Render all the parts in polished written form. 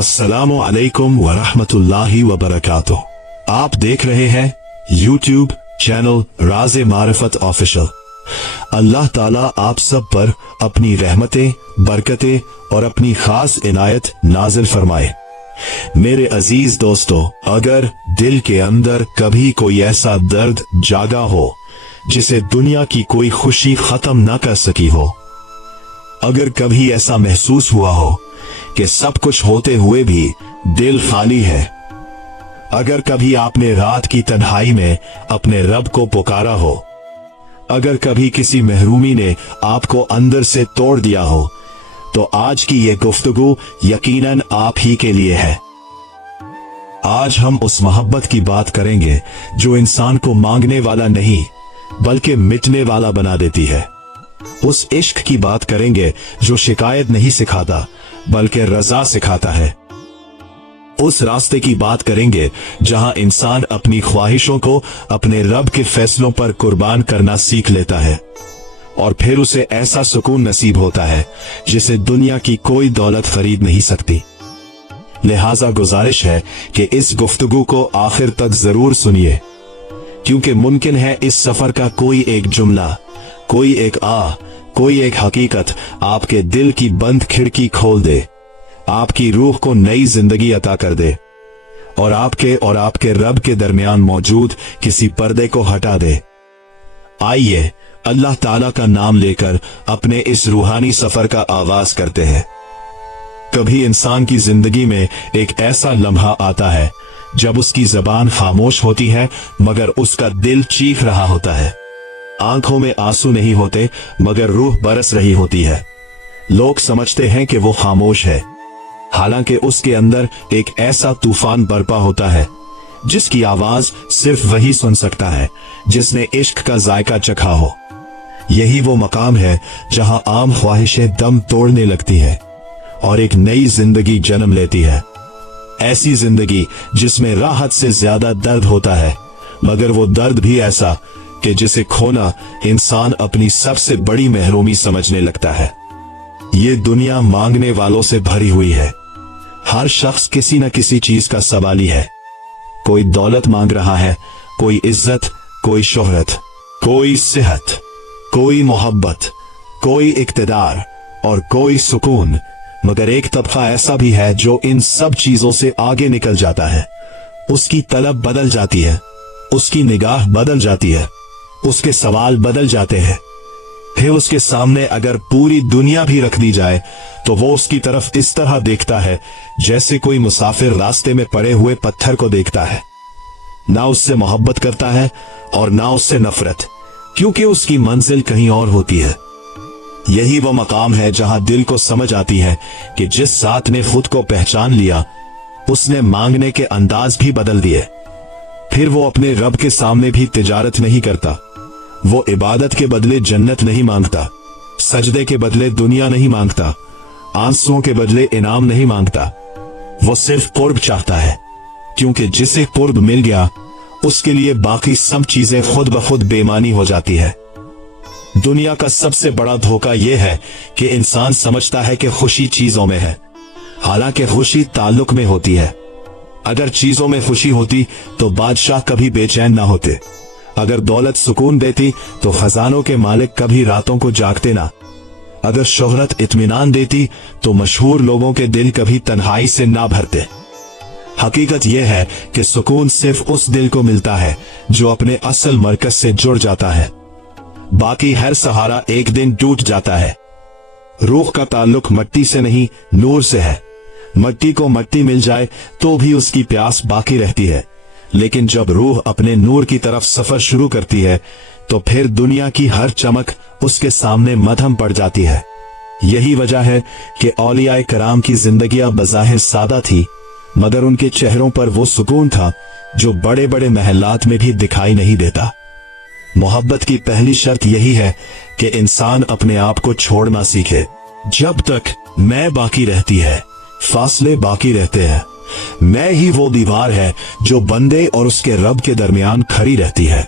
अस्सलामु अलैकुम व रहमतुल्लाहि व बरकातुह। आप देख रहे हैं YouTube चैनल राज़े मारिफत ऑफिशियल। अल्लाह ताला आप सब पर अपनी रहमतें, बरकतें और अपनी खास इनायत नाजिल फरमाए। मेरे अजीज दोस्तों, अगर दिल के अंदर कभी कोई ऐसा दर्द जागा हो जिसे दुनिया की कोई खुशी खत्म न कर सकी हो, अगर कभी ऐसा महसूस हुआ हो कि सब कुछ होते हुए भी दिल खाली है, अगर कभी आपने रात की तन्हाई में अपने रब को पुकारा हो, अगर कभी किसी महरूमी ने आपको अंदर से तोड़ दिया हो, तो आज की ये गुफ्तगू यकीनन आप ही के लिए है। आज हम उस मोहब्बत की बात करेंगे जो इंसान को मांगने वाला नहीं बल्कि मिटने वाला बना देती है। उस इश्क की बात करेंगे जो शिकायत नहीं सिखाता बल्कि रजा सिखाता है। उस रास्ते की बात करेंगे जहां इंसान अपनी ख्वाहिशों को अपने रब के फैसलों पर कुर्बान करना सीख लेता है और फिर उसे ऐसा सुकून नसीब होता है जिसे दुनिया की कोई दौलत खरीद नहीं सकती। लिहाजा गुजारिश है कि इस गुफ्तगू को आखिर तक जरूर सुनिए, क्योंकि मुमकिन है इस सफर का कोई एक जुमला, कोई एक कोई एक हकीकत आपके दिल की बंद खिड़की खोल दे, आपकी रूह को नई जिंदगी अता कर दे और आपके रब के दरमियान मौजूद किसी पर्दे को हटा दे। आइए अल्लाह ताला का नाम लेकर अपने इस रूहानी सफर का आगाज करते हैं। कभी इंसान की जिंदगी में एक ऐसा लम्हा आता है जब उसकी जबान खामोश होती है मगर उसका दिल चीख रहा होता है। आंखों में आंसू नहीं होते मगर रूह बरस रही होती है। लोग समझते हैं कि वो खामोश है, हालांकि उसके अंदर एक ऐसा तूफान बरपा होता है जिसकी आवाज सिर्फ वही सुन सकता है जिसने इश्क का जायका चखा हो। यही वो मकाम है जहां आम ख्वाहिशें दम तोड़ने लगती है और एक नई जिंदगी जन्म लेती है। ऐसी जिंदगी जिसमें राहत से ज्यादा दर्द होता है, मगर वो दर्द भी ऐसा कि जिसे खोना इंसान अपनी सबसे बड़ी महरूमी समझने लगता है। ये दुनिया मांगने वालों से भरी हुई है। हर शख्स किसी न किसी चीज का सवाली है। कोई दौलत मांग रहा है, कोई इज्जत, कोई शोहरत, कोई सेहत, कोई मोहब्बत, कोई इक्तदार और कोई सुकून। मगर एक तबका ऐसा भी है जो इन सब चीजों से आगे निकल जाता है। उसकी तलब बदल जाती है, उसकी निगाह बदल जाती है, उसके सवाल बदल जाते हैं। फिर उसके सामने अगर पूरी दुनिया भी रख दी जाए तो वो उसकी तरफ इस तरह देखता है जैसे कोई मुसाफिर रास्ते में पड़े हुए पत्थर को देखता है। ना उससे मोहब्बत करता है और ना उससे नफरत, क्योंकि उसकी मंजिल कहीं और होती है। यही वो मकाम है जहां दिल को समझ आती है कि जिस जात ने खुद को पहचान लिया उसने मांगने के अंदाज भी बदल दिए। फिर वो अपने रब के सामने भी तिजारत नहीं करता। वो इबादत के बदले जन्नत नहीं मांगता, सजदे के बदले दुनिया नहीं मांगता, आंसुओं के बदले इनाम नहीं मांगता। वो सिर्फ कुर्ब चाहता है, क्योंकि जिसे कुर्ब मिल गया उसके लिए बाकी सब चीजें खुद ब खुद बेमानी हो जाती है। दुनिया का सबसे बड़ा धोखा यह है कि इंसान समझता है कि खुशी चीजों में है, हालांकि खुशी ताल्लुक में होती है। अगर चीजों में खुशी होती तो बादशाह कभी बेचैन ना होते। अगर दौलत सुकून देती तो खजानों के मालिक कभी रातों को जागते ना। अगर शोहरत इत्मीनान देती तो मशहूर लोगों के दिल कभी तन्हाई से ना भरते। हकीकत यह है कि सुकून सिर्फ उस दिल को मिलता है जो अपने असल मरकज से जुड़ जाता है। बाकी हर सहारा एक दिन टूट जाता है। रूह का ताल्लुक मट्टी से नहीं, नूर से है। मट्टी को मट्टी मिल जाए तो भी उसकी प्यास बाकी रहती है, लेकिन जब रूह अपने नूर की तरफ सफर शुरू करती है तो फिर दुनिया की हर चमक उसके सामने मध्यम पड़ जाती है। यही वजह है कि औलियाए कराम की जिंदगियां बज़ाहिर सादा थी, मगर उनके चेहरों पर वो सुकून था जो बड़े बड़े महलात में भी दिखाई नहीं देता। मोहब्बत की पहली शर्त यही है कि इंसान अपने आप को छोड़ना सीखे। जब तक मैं बाकी रहती है, फासले बाकी रहते हैं। मैं ही वो दीवार है जो बंदे और उसके रब के दरमियान खड़ी रहती है।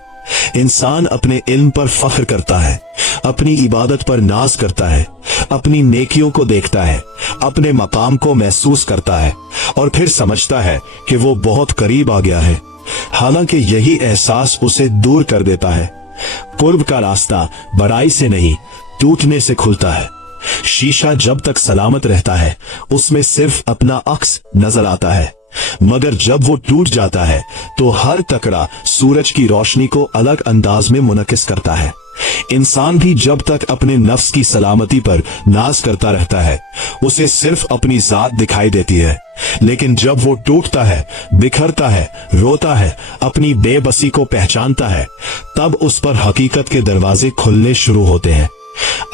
इंसान अपने इल्म पर फख्र करता है, अपनी इबादत पर नाज करता है, अपनी नेकियों को देखता है, अपने मकाम को महसूस करता है और फिर समझता है कि वो बहुत करीब आ गया है, हालांकि यही एहसास उसे दूर कर देता है। कुर्ब का रास्ता बड़ाई से नहीं, टूटने से खुलता है। शीशा जब तक सलामत रहता है उसमें सिर्फ अपना अक्स नजर आता है, मगर जब वो टूट जाता है तो हर टुकड़ा सूरज की रोशनी को अलग अंदाज में मुनकिस करता है। इंसान भी जब तक अपने नफ्स की सलामती पर नाज करता रहता है उसे सिर्फ अपनी जात दिखाई देती है, लेकिन जब वो टूटता है, बिखरता है, रोता है, अपनी बेबसी को पहचानता है, तब उस पर हकीकत के दरवाजे खुलने शुरू होते हैं।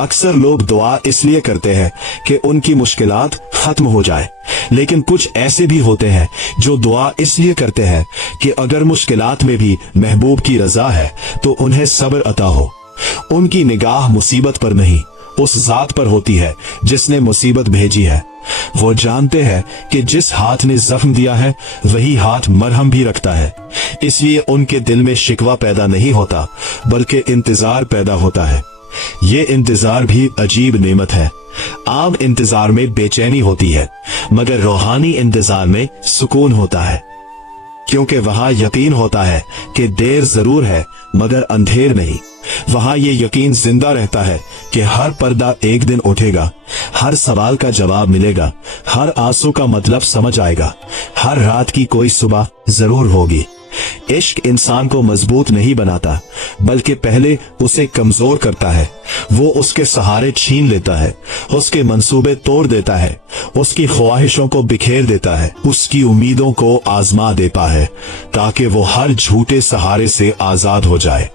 अक्सर लोग दुआ इसलिए करते हैं कि उनकी मुश्किलात खत्म हो जाए, लेकिन कुछ ऐसे भी होते हैं जो दुआ इसलिए करते हैं कि अगर मुश्किलात में भी महबूब की रजा है तो उन्हें सब्र अता हो। उनकी निगाह मुसीबत पर नहीं, उस जात पर होती है जिसने मुसीबत भेजी है। वो जानते हैं कि जिस हाथ ने जख्म दिया है वही हाथ मरहम भी रखता है, इसलिए उनके दिल में शिकवा पैदा नहीं होता बल्कि इंतजार पैदा होता है। ये इंतजार भी अजीब नेमत है। आम इंतजार में बेचैनी होती है, मगर रूहानी इंतजार में सुकून होता है, क्योंकि वहां यकीन होता है कि देर जरूर है मगर अंधेर नहीं। वहां ये यकीन जिंदा रहता है कि हर पर्दा एक दिन उठेगा, हर सवाल का जवाब मिलेगा, हर आंसू का मतलब समझ आएगा, हर रात की कोई सुबह जरूर होगी। इश्क इंसान को मजबूत नहीं बनाता बल्कि पहले उसे कमजोर करता है। वो उसके सहारे छीन लेता है, उसके मंसूबे तोड़ देता है, उसकी ख्वाहिशों को बिखेर देता है, उसकी उम्मीदों को आजमा देता है ताकि वो हर झूठे सहारे से आजाद हो जाए।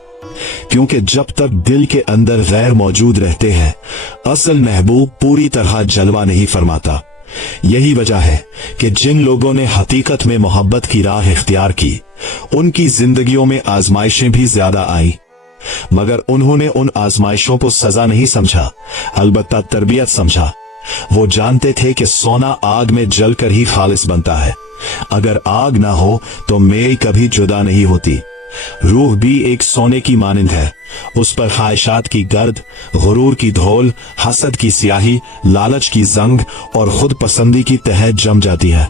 क्योंकि जब तक दिल के अंदर गैर मौजूद रहते हैं असल महबूब पूरी तरह जलवा नहीं फरमाता। यही वजह है कि जिन लोगों ने हकीकत में मोहब्बत की राह इख्तियार की उनकी जिंदगियों में आजमाइशें भी ज्यादा आई, मगर उन्होंने उन आजमाइशों को सजा नहीं समझा, अलबत्ता तरबियत समझा। वो जानते थे कि सोना आग में जलकर ही खालिस बनता है, अगर आग ना हो तो मेल कभी जुदा नहीं होती। रूह भी एक सोने की मानिंद है, उस पर ख्वाहिशात की गर्द, गुरूर की धौल, हसद की स्याही, लालच की जंग और खुद पसंदी की तह जम जाती है।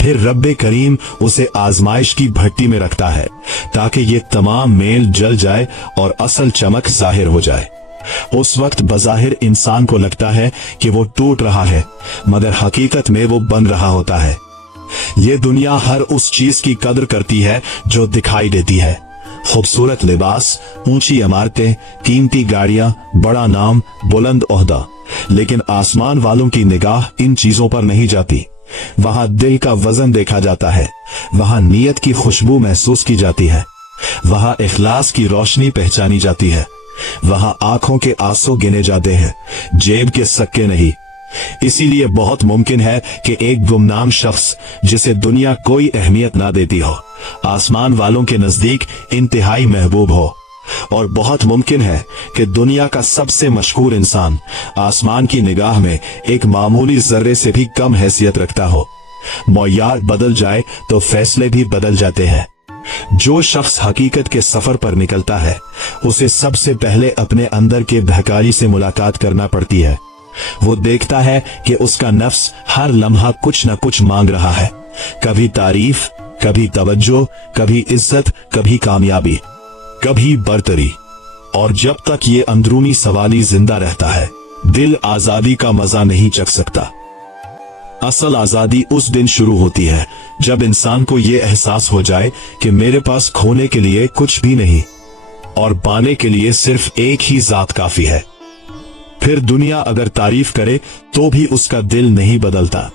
फिर रब्बे करीम उसे आजमाइश की भट्टी में रखता है ताकि ये तमाम मेल जल जाए और असल चमक जाहिर हो जाए। उस वक्त बज़ाहिर इंसान को लगता है कि वो टूट रहा है, मगर हकीकत में वो बन रहा होता है। ये दुनिया हर उस चीज की कदर करती है जो दिखाई देती है, खूबसूरत लिबास, ऊंची इमारतें, कीमती गाड़ियां, बड़ा नाम, बुलंद ओहदा, लेकिन आसमान वालों की निगाह इन चीजों पर नहीं जाती। वहां दिल का वजन देखा जाता है, वहां नीयत की खुशबू महसूस की जाती है, वहां इखलास की रोशनी पहचानी जाती है, वहां आंखों के आंसू गिने जाते हैं, जेब के सक्के नहीं। इसीलिए बहुत मुमकिन है कि एक गुमनाम शख्स जिसे दुनिया कोई अहमियत ना देती हो आसमान वालों के नजदीक इंतहाई महबूब हो, और बहुत मुमकिन है कि दुनिया का सबसे मशहूर इंसान आसमान की निगाह में एक मामूली जर्रे से भी कम हैसियत रखता हो। मौयार बदल जाए तो फैसले भी बदल जाते हैं। जो शख्स हकीकत के सफर पर निकलता है उसे सबसे पहले अपने अंदर के भकारी से मुलाकात करना पड़ती है। वो देखता है कि उसका नफ्स हर लम्हा कुछ न कुछ मांग रहा है, कभी तारीफ, कभी तवज्जो, कभी इज्जत, कभी कामयाबी, कभी बरतरी। और जब तक ये अंदरूनी सवाली जिंदा रहता है दिल आजादी का मजा नहीं चख सकता। असल आजादी उस दिन शुरू होती है जब इंसान को ये एहसास हो जाए कि मेरे पास खोने के लिए कुछ भी नहीं और पाने के लिए सिर्फ एक ही जात काफी है। फिर दुनिया अगर तारीफ करे तो भी उसका दिल नहीं बदलता,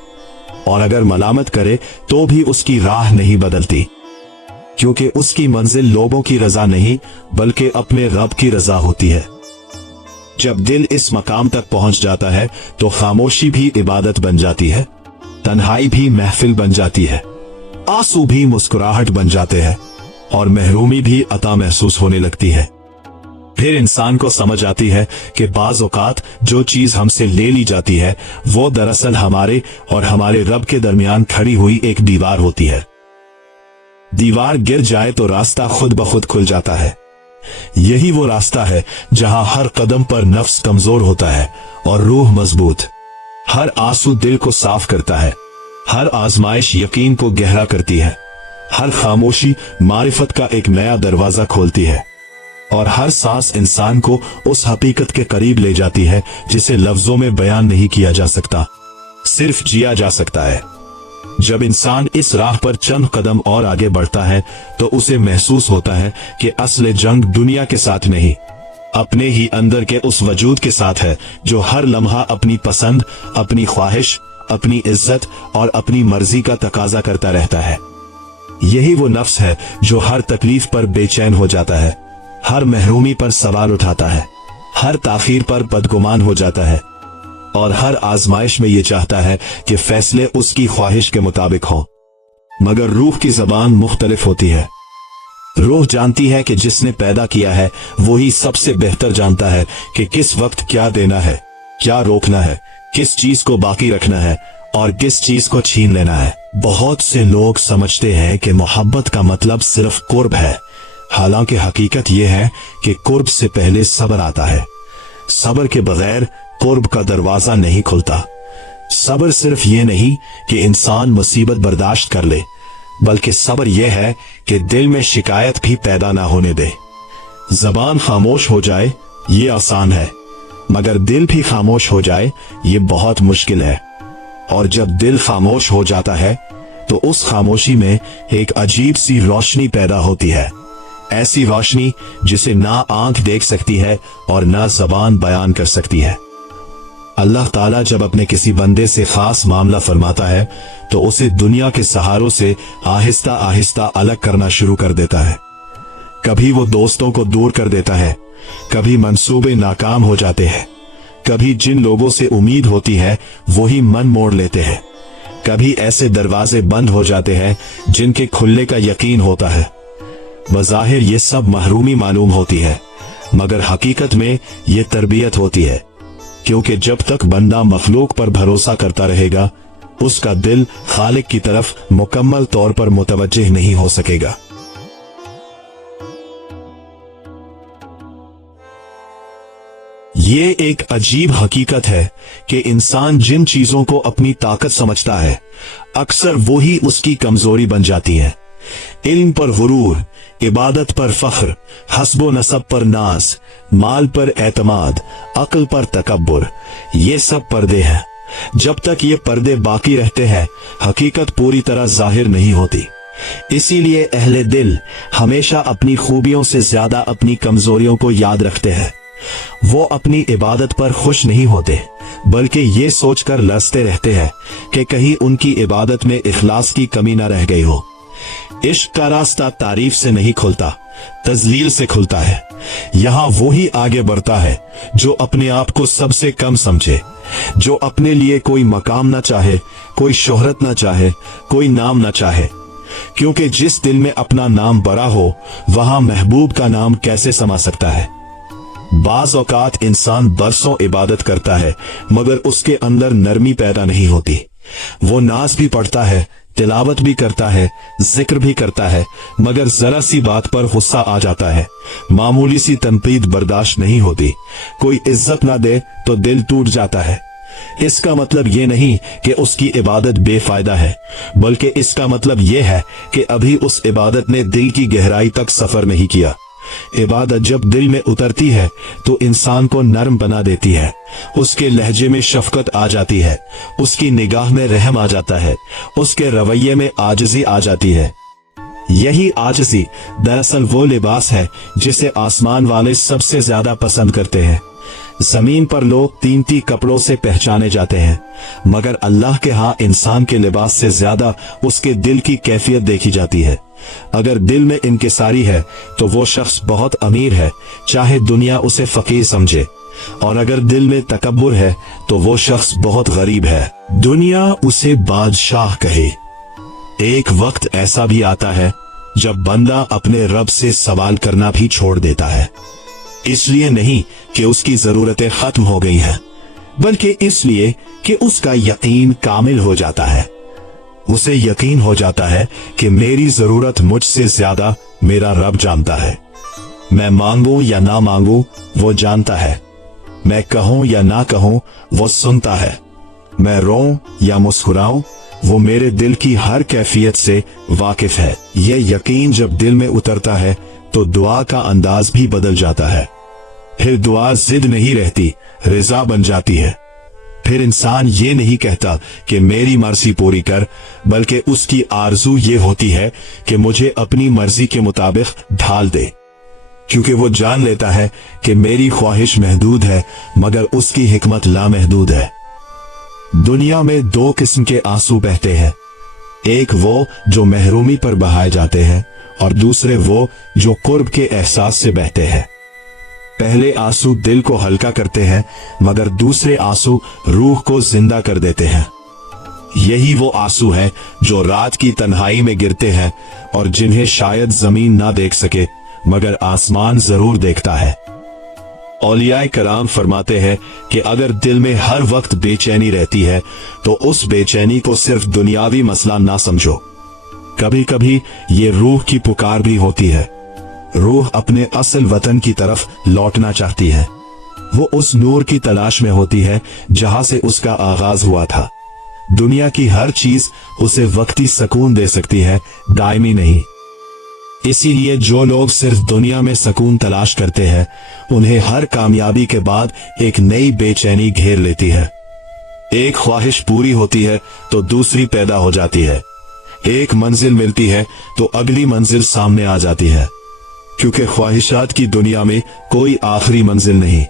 और अगर मलामत करे तो भी उसकी राह नहीं बदलती, क्योंकि उसकी मंजिल लोगों की रजा नहीं बल्कि अपने रब की रजा होती है। जब दिल इस मकाम तक पहुंच जाता है तो खामोशी भी इबादत बन जाती है, तन्हाई भी महफिल बन जाती है, आंसू भी मुस्कुराहट बन जाते हैं और महरूमी भी अता महसूस होने लगती है। फिर इंसान को समझ आती है कि बाज़ औक़ात जो चीज हमसे ले ली जाती है वो दरअसल हमारे और हमारे रब के दरमियान खड़ी हुई एक दीवार होती है। दीवार गिर जाए तो रास्ता खुद ब खुद खुल जाता है, यही वो रास्ता है जहां हर कदम पर नफ्स कमजोर होता है और रूह मजबूत। हर आंसू दिल को साफ करता है, हर आजमाइश यकीन को गहरा करती है, हर खामोशी मारिफत का एक नया दरवाजा खोलती है, और हर सांस इंसान को उस हकीकत के करीब ले जाती है जिसे लफ्जों में बयान नहीं किया जा सकता, सिर्फ जिया जा सकता है। जब इंसान इस राह पर चंद कदम और आगे बढ़ता है तो उसे महसूस होता है कि असली जंग दुनिया के साथ नहीं, अपने ही अंदर के उस वजूद के साथ है जो हर लम्हा अपनी पसंद, अपनी ख्वाहिश, अपनी इज्जत और अपनी मर्जी का तकाजा करता रहता है। यही वो नफ्स है जो हर तकलीफ पर बेचैन हो जाता है, हर महरूमी पर सवाल उठाता है, हर ताखीर पर बदगुमान हो जाता है, और हर आजमाइश में ये चाहता है कि फैसले उसकी ख्वाहिश के मुताबिक हों। मगर रूह की जबान मुख्तलिफ होती है। रूह जानती है कि जिसने पैदा किया है वही सबसे बेहतर जानता है कि किस वक्त क्या देना है, क्या रोकना है, किस चीज को बाकी रखना है और किस चीज को छीन लेना है। बहुत से लोग समझते हैं कि मोहब्बत का मतलब सिर्फ कुर्ब है, हालांकि हकीकत यह है कि कुर्ब से पहले सब्र आता है। सब्र के बगैर कुर्ब का दरवाजा नहीं खुलता। सब्र सिर्फ ये नहीं कि इंसान मुसीबत बर्दाश्त कर ले, बल्कि सब्र यह है कि दिल में शिकायत भी पैदा ना होने दे। जबान खामोश हो जाए ये आसान है, मगर दिल भी खामोश हो जाए ये बहुत मुश्किल है। और जब दिल खामोश हो जाता है तो उस खामोशी में एक अजीब सी रोशनी पैदा होती है, ऐसी रोशनी जिसे ना आंख देख सकती है और ना जबान बयान कर सकती है। अल्लाह ताला जब अपने किसी बंदे से खास मामला फरमाता है तो उसे दुनिया के सहारों से आहिस्ता आहिस्ता अलग करना शुरू कर देता है। कभी वो दोस्तों को दूर कर देता है, कभी मंसूबे नाकाम हो जाते हैं, कभी जिन लोगों से उम्मीद होती है वही मन मोड़ लेते हैं, कभी ऐसे दरवाजे बंद हो जाते हैं जिनके खुलने का यकीन होता है। बज़ाहिर ये सब महरूमी मालूम होती है, मगर हकीकत में ये तरबियत होती है, क्योंकि जब तक बंदा मखलूक पर भरोसा करता रहेगा उसका दिल खालिक की तरफ मुकम्मल तौर पर मुतवज्जिह नहीं हो सकेगा। ये एक अजीब हकीकत है कि इंसान जिन चीजों को अपनी ताकत समझता है अक्सर वही उसकी कमजोरी बन जाती है। इल्म पर गुरूर, इबादत पर फख्र, हस्बो नसब पर नाज, माल पर एतमाद, अक्ल पर तकब्बुर, ये सब पर्दे हैं। जब तक ये पर्दे बाकी रहते हैं हकीकत पूरी तरह जाहिर नहीं होती। इसीलिए अहले दिल हमेशा अपनी खूबियों से ज्यादा अपनी कमजोरियों को याद रखते हैं। वो अपनी इबादत पर खुश नहीं होते, बल्कि ये सोचकर लरसते रहते हैं कि कहीं उनकी इबादत में इखलास की कमी न रह गई हो। इश्क का रास्ता तारीफ से नहीं खुलता, तजलील से खुलता है। यहाँ वो ही आगे बढ़ता है जो अपने आप को सबसे कम समझे, जो अपने लिए कोई मकाम ना चाहे, कोई शोहरत ना चाहे, कोई नाम ना चाहे, क्योंकि जिस दिल में अपना नाम बड़ा हो वहां महबूब का नाम कैसे समा सकता है। बाज औकात इंसान बरसों इबादत करता है मगर उसके अंदर नरमी पैदा नहीं होती। वो नाज भी पढ़ता है, तिलावत भी करता है, जिक्र भी करता है, मगर जरा सी बात पर गुस्सा आ जाता है, मामूली सी तनकीद बर्दाश्त नहीं होती, कोई इज्जत ना दे तो दिल टूट जाता है। इसका मतलब ये नहीं कि उसकी इबादत बेफायदा है, बल्कि इसका मतलब ये है कि अभी उस इबादत ने दिल की गहराई तक सफर नहीं किया। इबादत जब दिल में उतरती है तो इंसान को नरम बना देती है, उसके लहजे में शफकत आ जाती है, उसकी निगाह में रहम आ जाता है, उसके रवैये में आजिज़ी आ जाती है। यही आजिज़ी दरअसल वो लिबास है जिसे आसमान वाले सबसे ज्यादा पसंद करते हैं। जमीन पर लोग कीमती कपड़ों से पहचाने जाते हैं, मगर अल्लाह के यहाँ इंसान के लिबास से ज्यादा उसके दिल की कैफियत देखी जाती है। अगर दिल में इनकिसारी है तो वो शख्स बहुत अमीर है, चाहे दुनिया उसे फकीर समझे, और अगर दिल में तकब्बुर है तो वो शख्स बहुत गरीब है, दुनिया उसे बादशाह कहे। एक वक्त ऐसा भी आता है जब बंदा अपने रब से सवाल करना भी छोड़ देता है, इसलिए नहीं कि उसकी जरूरतें खत्म हो गई हैं, बल्कि इसलिए कि उसका यकीन कामिल हो जाता है। उसे यकीन हो जाता है कि मेरी जरूरत मुझसे ज्यादा मेरा रब जानता है। मैं मांगूं या ना मांगूं वो जानता है, मैं कहूं या ना कहूं वो सुनता है, मैं रोऊं या मुस्कुराऊं वो मेरे दिल की हर कैफियत से वाकिफ है। यह यकीन जब दिल में उतरता है तो दुआ का अंदाज भी बदल जाता है। फिर दुआ जिद नहीं रहती, रिजा बन जाती है। फिर इंसान ये नहीं कहता कि मेरी मर्जी पूरी कर, बल्कि उसकी आरजू ये होती है कि मुझे अपनी मर्जी के मुताबिक ढाल दे, क्योंकि वो जान लेता है कि मेरी ख्वाहिश महदूद है मगर उसकी हिकमत लामहदूद है। दुनिया में दो किस्म के आंसू बहते हैं, एक वो जो महरूमी पर बहाए जाते हैं और दूसरे वो जो कुर्ब के एहसास से बहते हैं। पहले आंसू दिल को हल्का करते हैं मगर दूसरे आंसू रूह को जिंदा कर देते हैं। यही वो आंसू हैं जो रात की तन्हाई में गिरते हैं और जिन्हें शायद जमीन ना देख सके मगर आसमान जरूर देखता है। औलियाए कराम फरमाते हैं कि अगर दिल में हर वक्त बेचैनी रहती है तो उस बेचैनी को सिर्फ दुनियावी मसला ना समझो, कभी कभी ये रूह की पुकार भी होती है। रूह अपने असल वतन की तरफ लौटना चाहती है। वो उस नूर की तलाश में होती है जहां से उसका आगाज हुआ था। दुनिया की हर चीज उसे वक्ती सुकून दे सकती है, दायमी नहीं। इसीलिए जो लोग सिर्फ दुनिया में सुकून तलाश करते हैं उन्हें हर कामयाबी के बाद एक नई बेचैनी घेर लेती है। एक ख्वाहिश पूरी होती है तो दूसरी पैदा हो जाती है, एक मंजिल मिलती है तो अगली मंजिल सामने आ जाती है, क्योंकि ख्वाहिशात की दुनिया में कोई आखिरी मंजिल नहीं।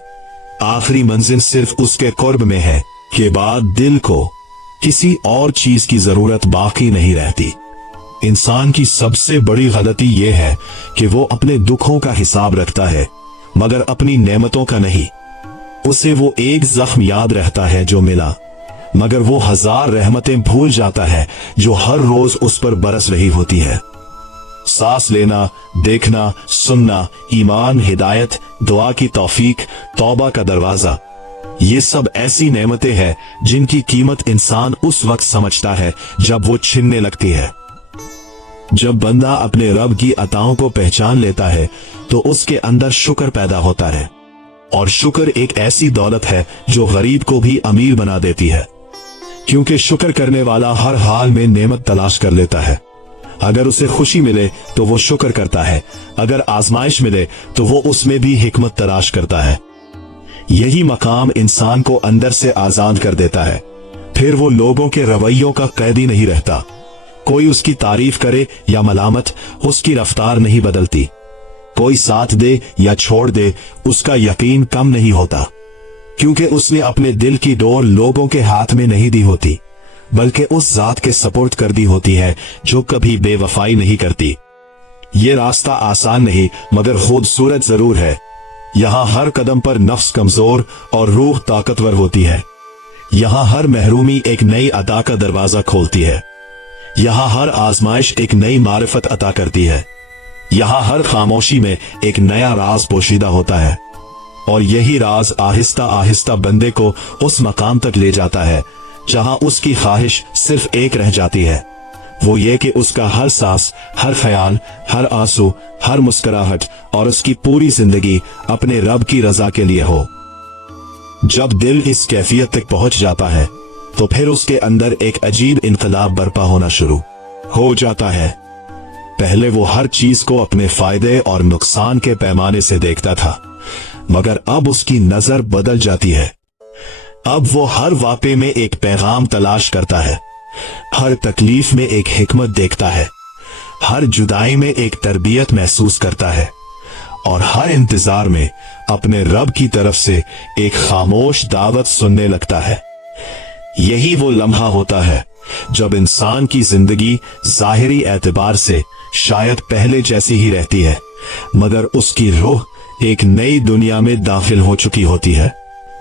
आखिरी मंजिल सिर्फ उसके कुर्ब में है के बाद दिल को किसी और चीज की जरूरत बाकी नहीं रहती। इंसान की सबसे बड़ी गलती यह है कि वो अपने दुखों का हिसाब रखता है मगर अपनी नेमतों का नहीं। उसे वो एक जख्म याद रहता है जो मिला, मगर वो हजार रहमतें भूल जाता है जो हर रोज उस पर बरस रही होती है। सांस लेना, देखना, सुनना, ईमान, हिदायत, दुआ की तौफीक, तौबा का दरवाजा, ये सब ऐसी नेमतें हैं जिनकी कीमत इंसान उस वक्त समझता है जब वो छिनने लगती है। जब बंदा अपने रब की अताओं को पहचान लेता है तो उसके अंदर शुक्र पैदा होता है, और शुक्र एक ऐसी दौलत है जो गरीब को भी अमीर बना देती है, क्योंकि शुक्र करने वाला हर हाल में नेमत तलाश कर लेता है। अगर उसे खुशी मिले तो वो शुक्र करता है, अगर आजमाइश मिले तो वो उसमें भी हिकमत तलाश करता है। यही मकाम इंसान को अंदर से आजाद कर देता है। फिर वो लोगों के रवैयों का कैदी नहीं रहता। कोई उसकी तारीफ करे या मलामत, उसकी रफ्तार नहीं बदलती। कोई साथ दे या छोड़ दे, उसका यकीन कम नहीं होता, क्योंकि उसने अपने दिल की डोर लोगों के हाथ में नहीं दी होती, बल्कि उस जात के सपोर्ट कर दी होती है जो कभी बेवफाई नहीं करती। ये रास्ता आसान नहीं मगर खूबसूरत जरूर है। यहाँ हर कदम पर नफ्स कमजोर और रूह ताकतवर होती है। यहाँ हर महरूमी एक नई अता का दरवाजा खोलती है। यहाँ हर आजमाइश एक नई मारिफत अता करती है। यहाँ हर खामोशी में एक नया राज पोशीदा होता है, और यही राज आहिस्ता आहिस्ता बंदे को उस मकाम तक ले जाता है जहां उसकी ख्वाहिश सिर्फ एक रह जाती है, वो ये कि उसका हर सांस, हर ख्याल, हर आंसू, हर मुस्कुराहट और उसकी पूरी जिंदगी अपने रब की रजा के लिए हो। जब दिल इस कैफियत तक पहुंच जाता है तो फिर उसके अंदर एक अजीब इनकलाब बर्पा होना शुरू हो जाता है। पहले वो हर चीज को अपने फायदे और नुकसान के पैमाने से देखता था, मगर अब उसकी नजर बदल जाती है। अब वो हर वाक़े में एक पैगाम तलाश करता है, हर तकलीफ में एक हिकमत देखता है, हर जुदाई में एक तरबियत महसूस करता है, और हर इंतजार में अपने रब की तरफ से एक खामोश दावत सुनने लगता है। यही वो लम्हा होता है जब इंसान की जिंदगी जाहिरी एतबार से शायद पहले जैसी ही रहती है, मगर उसकी रूह एक नई दुनिया में दाखिल हो चुकी होती है।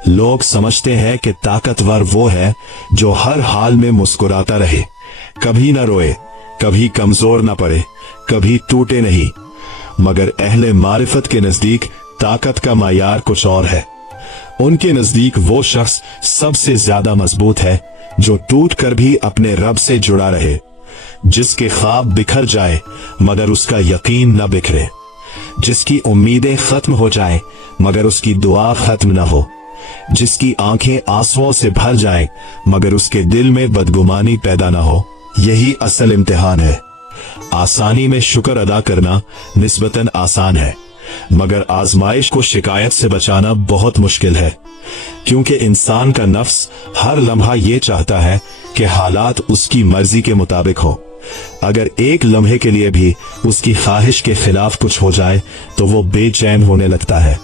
लोग समझते हैं कि ताकतवर वो है जो हर हाल में मुस्कुराता रहे, कभी न रोए, कभी कमजोर न पड़े, कभी टूटे नहीं, मगर अहले मारिफत के नजदीक ताकत का मायार कुछ और है। उनके नजदीक वो शख्स सबसे ज्यादा मजबूत है जो टूट कर भी अपने रब से जुड़ा रहे, जिसके ख्वाब बिखर जाए मगर उसका यकीन न बिखरे, जिसकी उम्मीदें खत्म हो जाए मगर उसकी दुआ खत्म न हो, जिसकी आंखें आंसुओं से भर जाएं मगर उसके दिल में बदगुमानी पैदा न हो। यही असल इम्तिहान है। आसानी में शुक्र अदा करना निस्बतन आसान है, मगर आजमाइश को शिकायत से बचाना बहुत मुश्किल है, क्योंकि इंसान का नफ्स हर लम्हा ये चाहता है कि हालात उसकी मर्जी के मुताबिक हो। अगर एक लम्हे के लिए भी उसकी ख्वाहिश के खिलाफ कुछ हो जाए तो वो बेचैन होने लगता है।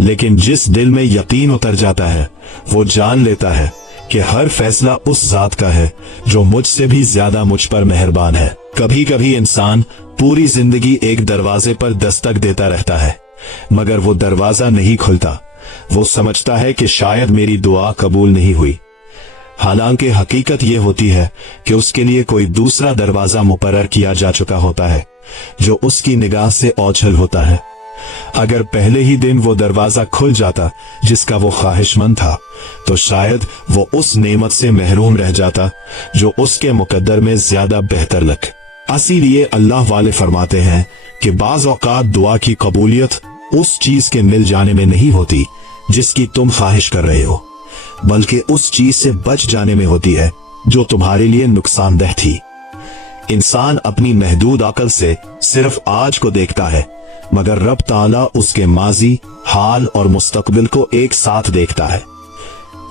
लेकिन जिस दिल में यकीन उतर जाता है वो जान लेता है कि हर फैसला उस जात का है जो मुझसे भी ज्यादा मुझ पर मेहरबान है। कभी कभी इंसान पूरी जिंदगी एक दरवाजे पर दस्तक देता रहता है, मगर वो दरवाजा नहीं खुलता। वो समझता है कि शायद मेरी दुआ कबूल नहीं हुई, हालांकि हकीकत ये होती है कि उसके लिए कोई दूसरा दरवाजा मुकर्रर किया जा चुका होता है जो उसकी निगाह से ओझल होता है। अगर पहले ही दिन वो दरवाजा खुल जाता जिसका वो ख्वाहिशमंद था, तो शायद वो उस नेमत से महरूम रह जाता जो उसके मुकद्दर में ज्यादा बेहतर लग। इसीलिए अल्लाह वाले फरमाते हैं कि बाज़ औक़ात दुआ की कबूलियत उस चीज के मिल जाने में नहीं होती जिसकी तुम ख्वाहिश कर रहे हो, बल्कि उस चीज से बच जाने में होती है जो तुम्हारे लिए नुकसानदेह थी। इंसान अपनी महदूद अकल से सिर्फ आज को देखता है, मगर रब ताला उसके माजी, हाल और मुस्तकबिल को एक साथ देखता है।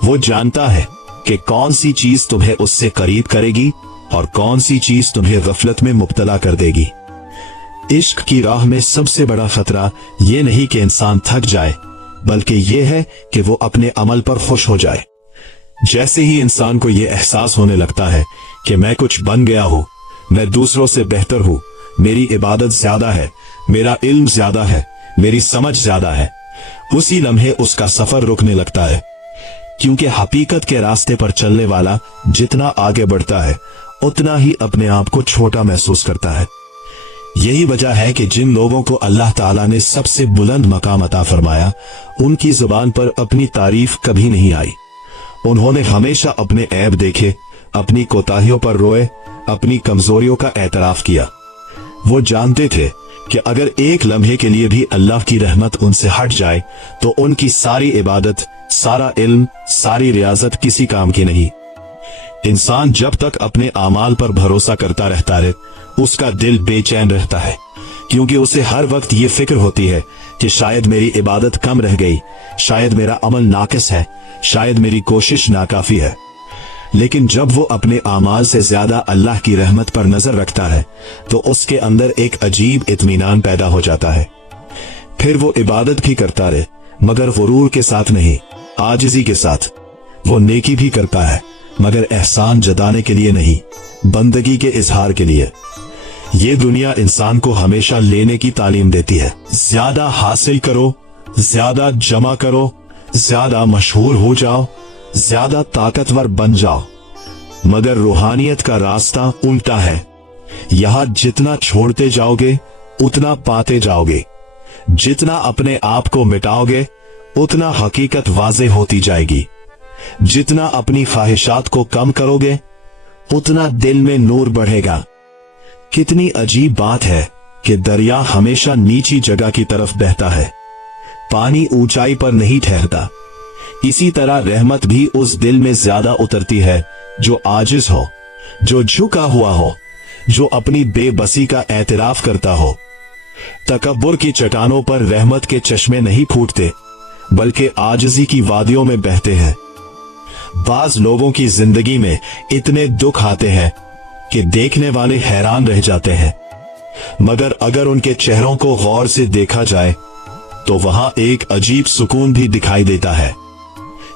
वो जानता है कि कौन सी चीज तुम्हें उससे करीब करेगी और कौन सी चीज तुम्हें गफलत में मुब्तला कर देगी। इश्क की राह में सबसे बड़ा खतरा ये नहीं कि इंसान थक जाए, बल्कि ये है कि वो अपने अमल पर खुश हो जाए। जैसे ही इंसान को ये एहसास होने लगता है कि मैं कुछ बन गया हूँ, मैं दूसरों से बेहतर हूँ, मेरी इबादत ज्यादा है, मेरा इल्म ज्यादा है, मेरी समझ ज्यादा है, उसी लम्हे उसका सफर रुकने लगता है। क्योंकि हकीकत के रास्ते पर चलने वाला जितना आगे बढ़ता है उतना ही अपने आप को छोटा महसूस करता है। यही वजह है कि जिन लोगों को अल्लाह ताला ने सबसे बुलंद मकाम अता फरमाया, उनकी जुबान पर अपनी तारीफ कभी नहीं आई। उन्होंने हमेशा अपने ऐब देखे, अपनी कोताहियों पर रोए, अपनी कमजोरियों का एतराफ किया। वो जानते थे कि अगर एक लम्हे के लिए भी अल्लाह की रहमत उनसे हट जाए तो उनकी सारी इबादत, सारा इल्म, सारी रियाजत किसी काम की नहीं। इंसान जब तक अपने आमाल पर भरोसा करता रहता है, उसका दिल बेचैन रहता है, क्योंकि उसे हर वक्त ये फिक्र होती है कि शायद मेरी इबादत कम रह गई, शायद मेरा अमल नाकिस है, शायद मेरी कोशिश नाकाफी है। लेकिन जब वो अपने आमाल से ज्यादा अल्लाह की रहमत पर नजर रखता है तो उसके अंदर एक अजीब इत्मीनान पैदा हो जाता है। फिर वो इबादत भी करता रहे, मगर गुरूर के साथ नहीं, आजिज़ी के साथ। वो नेकी भी करता है, मगर एहसान जताने के लिए नहीं, बंदगी के इजहार के लिए। ये दुनिया इंसान को हमेशा लेने की तालीम देती है। ज्यादा हासिल करो, ज्यादा जमा करो, ज्यादा मशहूर हो जाओ, ज्यादा ताकतवर बन जाओ। मगर रूहानियत का रास्ता उल्टा है। यहां जितना छोड़ते जाओगे उतना पाते जाओगे। जितना अपने आप को मिटाओगे उतना हकीकत वाज़ेह होती जाएगी। जितना अपनी ख्वाहिशात को कम करोगे उतना दिल में नूर बढ़ेगा। कितनी अजीब बात है कि दरिया हमेशा नीची जगह की तरफ बहता है, पानी ऊंचाई पर नहीं ठहरता। इसी तरह रहमत भी उस दिल में ज्यादा उतरती है जो आजिज हो, जो झुका हुआ हो, जो अपनी बेबसी का एतराफ करता हो। तकब्बुर की चट्टानों पर रहमत के चश्मे नहीं फूटते, बल्कि आजिज़ी की वादियों में बहते हैं। बाज लोगों की जिंदगी में इतने दुख आते हैं कि देखने वाले हैरान रह जाते हैं, मगर अगर उनके चेहरों को गौर से देखा जाए तो वहां एक अजीब सुकून भी दिखाई देता है।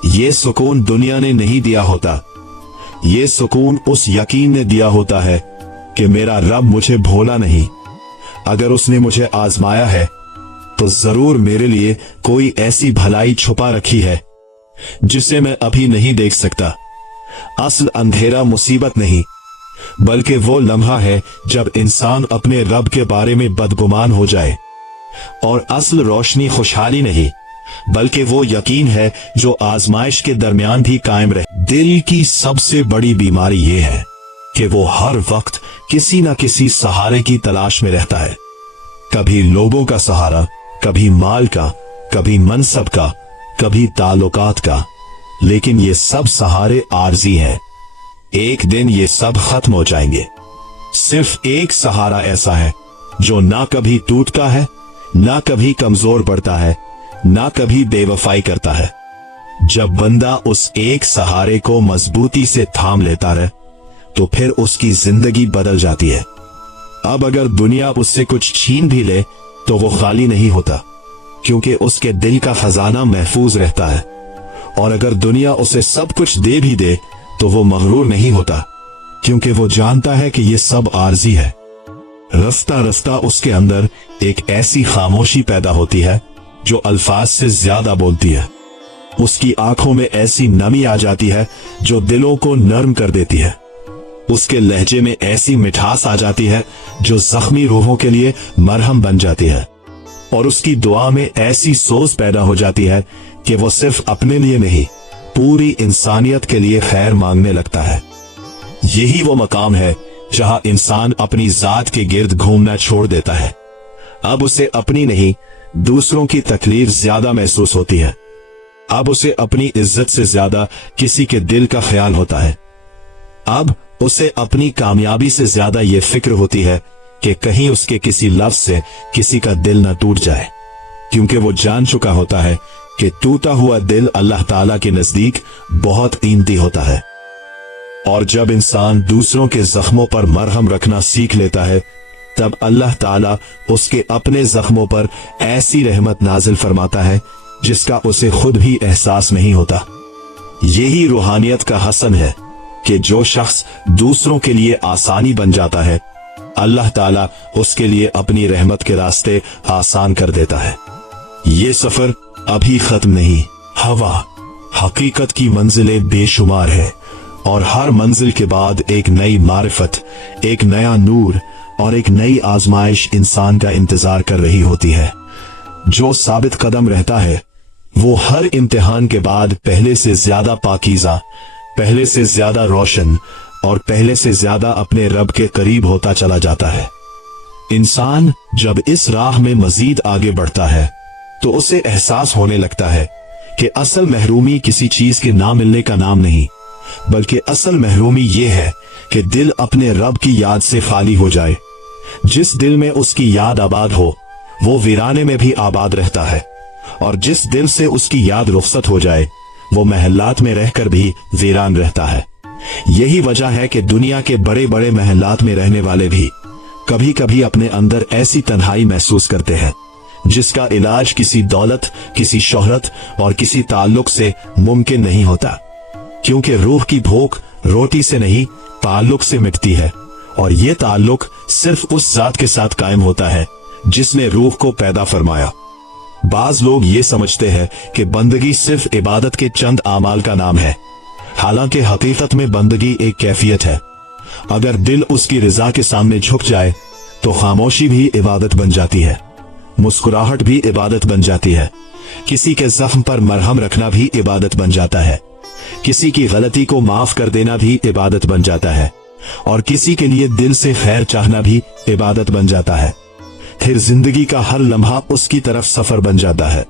ये सुकून दुनिया ने नहीं दिया होता, ये सुकून उस यकीन ने दिया होता है कि मेरा रब मुझे भोला नहीं। अगर उसने मुझे आजमाया है तो जरूर मेरे लिए कोई ऐसी भलाई छुपा रखी है जिसे मैं अभी नहीं देख सकता। असल अंधेरा मुसीबत नहीं, बल्कि वो लम्हा है जब इंसान अपने रब के बारे में बदगुमान हो जाए। और असल रोशनी खुशहाली नहीं, बल्कि वो यकीन है जो आजमाइश के दरमियान भी कायम रहे। दिल की सबसे बड़ी बीमारी ये है कि वो हर वक्त किसी न किसी सहारे की तलाश में रहता है। कभी लोगों का सहारा, कभी माल का, कभी मनसब का, कभी ताल्लुकात का। लेकिन ये सब सहारे आर्जी हैं, एक दिन ये सब खत्म हो जाएंगे। सिर्फ एक सहारा ऐसा है जो ना कभी टूटता है, ना कभी कमजोर पड़ता है, ना कभी बेवफाई करता है। जब बंदा उस एक सहारे को मजबूती से थाम लेता रहे तो फिर उसकी जिंदगी बदल जाती है। अब अगर दुनिया उससे कुछ छीन भी ले तो वो खाली नहीं होता, क्योंकि उसके दिल का खजाना महफूज रहता है। और अगर दुनिया उसे सब कुछ दे भी दे तो वो मगरूर नहीं होता, क्योंकि वो जानता है कि ये सब आर्जी है। रस्ता रस्ता उसके अंदर एक ऐसी खामोशी पैदा होती है जो अल्फाज से ज्यादा बोलती है। उसकी आंखों में ऐसी नमी आ जाती है जो दिलों को नर्म कर देती है। उसके लहजे में ऐसी मिठास आ जाती है जो जख्मी रूहों के लिए मरहम बन जाती है। और उसकी दुआ में ऐसी सोच पैदा हो जाती है कि वो सिर्फ अपने लिए नहीं, पूरी इंसानियत के लिए खैर मांगने लगता है। यही वो मकाम है जहां इंसान अपनी जात के गिर्द घूमना छोड़ देता है। अब उसे अपनी नहीं, दूसरों की तकलीफ ज्यादा महसूस होती है। अब उसे अपनी इज्जत से ज्यादा किसी के दिल का ख्याल होता है। अब उसे अपनी कामयाबी से ज्यादा ये फिक्र होती है कि कहीं उसके किसी लफ्ज से किसी का दिल न टूट जाए, क्योंकि वो जान चुका होता है कि टूटा हुआ दिल अल्लाह ताला के नजदीक बहुत कीमती होता है। और जब इंसान दूसरों के जख्मों पर मरहम रखना सीख लेता है, तब अल्लाह ताला उसके अपने जख्मों पर ऐसी रहमत नाजिल फरमाता है जिसका उसे खुद भी एहसास नहीं होता। यही रूहानियत का हसन है कि जो शख्स दूसरों के लिए आसानी बन जाता है, अल्लाह ताला उसके लिए अपनी रहमत के रास्ते आसान कर देता है। ये सफर अभी खत्म नहीं। हवा हकीकत की मंजिलें बेशुमार है, और हर मंजिल के बाद एक नई मारिफत, एक नया नूर और एक नई आजमाइश इंसान का इंतजार कर रही होती है। जो साबित कदम रहता है वो हर इम्तिहान के बाद पहले से ज्यादा पाकीज़ा, पहले से ज्यादा रोशन और पहले से ज्यादा अपने रब के करीब होता चला जाता है। इंसान जब इस राह में मजीद आगे बढ़ता है तो उसे एहसास होने लगता है कि असल महरूमी किसी चीज के ना मिलने का नाम नहीं, बल्कि असल महरूमी यह है कि दिल अपने रब की याद से खाली हो जाए। जिस दिल में उसकी याद आबाद हो वो वीराने में भी आबाद रहता है, और जिस दिल से उसकी याद रुखसत हो जाए वो महल्लात में रहकर भी वीरान रहता है। यही वजह है कि दुनिया के बड़े बड़े महल्लात में रहने वाले भी कभी कभी अपने अंदर ऐसी तन्हाई महसूस करते हैं जिसका इलाज किसी दौलत, किसी शोहरत और किसी ताल्लुक से मुमकिन नहीं होता, क्योंकि रूह की भूख रोटी से नहीं ताल्लुक से मिटती है, और ये ताल्लुक सिर्फ उस जात के साथ कायम होता है जिसने रूह को पैदा फरमाया। बाज लोग ये समझते हैं कि बंदगी सिर्फ इबादत के चंद आमाल का नाम है, हालांकि हकीकत में बंदगी एक कैफियत है। अगर दिल उसकी रजा के सामने झुक जाए तो खामोशी भी इबादत बन जाती है, मुस्कुराहट भी इबादत बन जाती है, किसी के जख्म पर मरहम रखना भी इबादत बन जाता है, किसी की गलती को माफ कर देना भी इबादत बन जाता है, और किसी के लिए दिल से खैर चाहना भी इबादत बन जाता है। फिर जिंदगी का हर लम्हा उसकी तरफ सफर बन जाता है।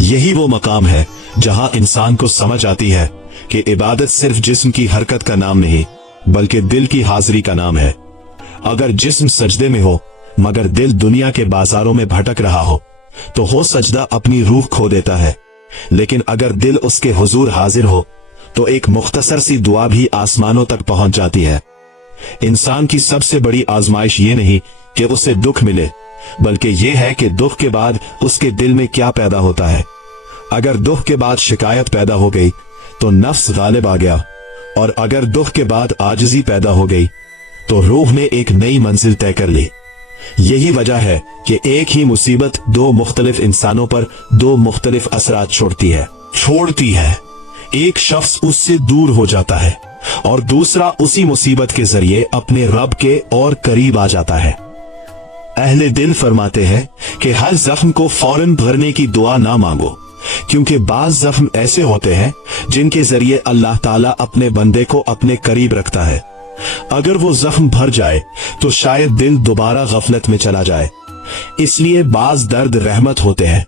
यही वो मकाम है जहां इंसान को समझ आती है कि इबादत सिर्फ जिस्म की हरकत का नाम नहीं, बल्कि दिल की हाजिरी का नाम है। अगर जिस्म सजदे में हो मगर दिल दुनिया के बाजारों में भटक रहा हो सजदा अपनी रूह खो देता है, लेकिन अगर दिल उसके हुजूर हाजिर हो तो एक मुख्तसर सी दुआ भी आसमानों तक पहुंच जाती है। इंसान की सबसे बड़ी आजमाइश ये नहीं कि उसे दुख मिले, बल्कि ये है कि दुख के बाद उसके दिल में क्या पैदा होता है। अगर दुख के बाद शिकायत पैदा हो गई तो नफ्स गालिब आ गया, और अगर दुख के बाद आजिज़ी पैदा हो गई तो रूह ने एक नई मंजिल तय कर ली। यही वजह है कि एक ही मुसीबत दो मुख्तलिफ इंसानों पर दो मुख्तलिफ असरात छोड़ती है। एक शख्स उससे दूर हो जाता है और दूसरा उसी मुसीबत के जरिए अपने रब के और करीब आ जाता है। अहले दिल फरमाते हैं कि हर जख्म को फौरन भरने की दुआ ना मांगो, क्योंकि बाज जख्म ऐसे होते हैं जिनके जरिए अल्लाह ताला अपने बंदे को अपने करीब रखता है। अगर वो जख्म भर जाए तो शायद दिल दोबारा गफलत में चला जाए, इसलिए बाज दर्द रहमत होते हैं,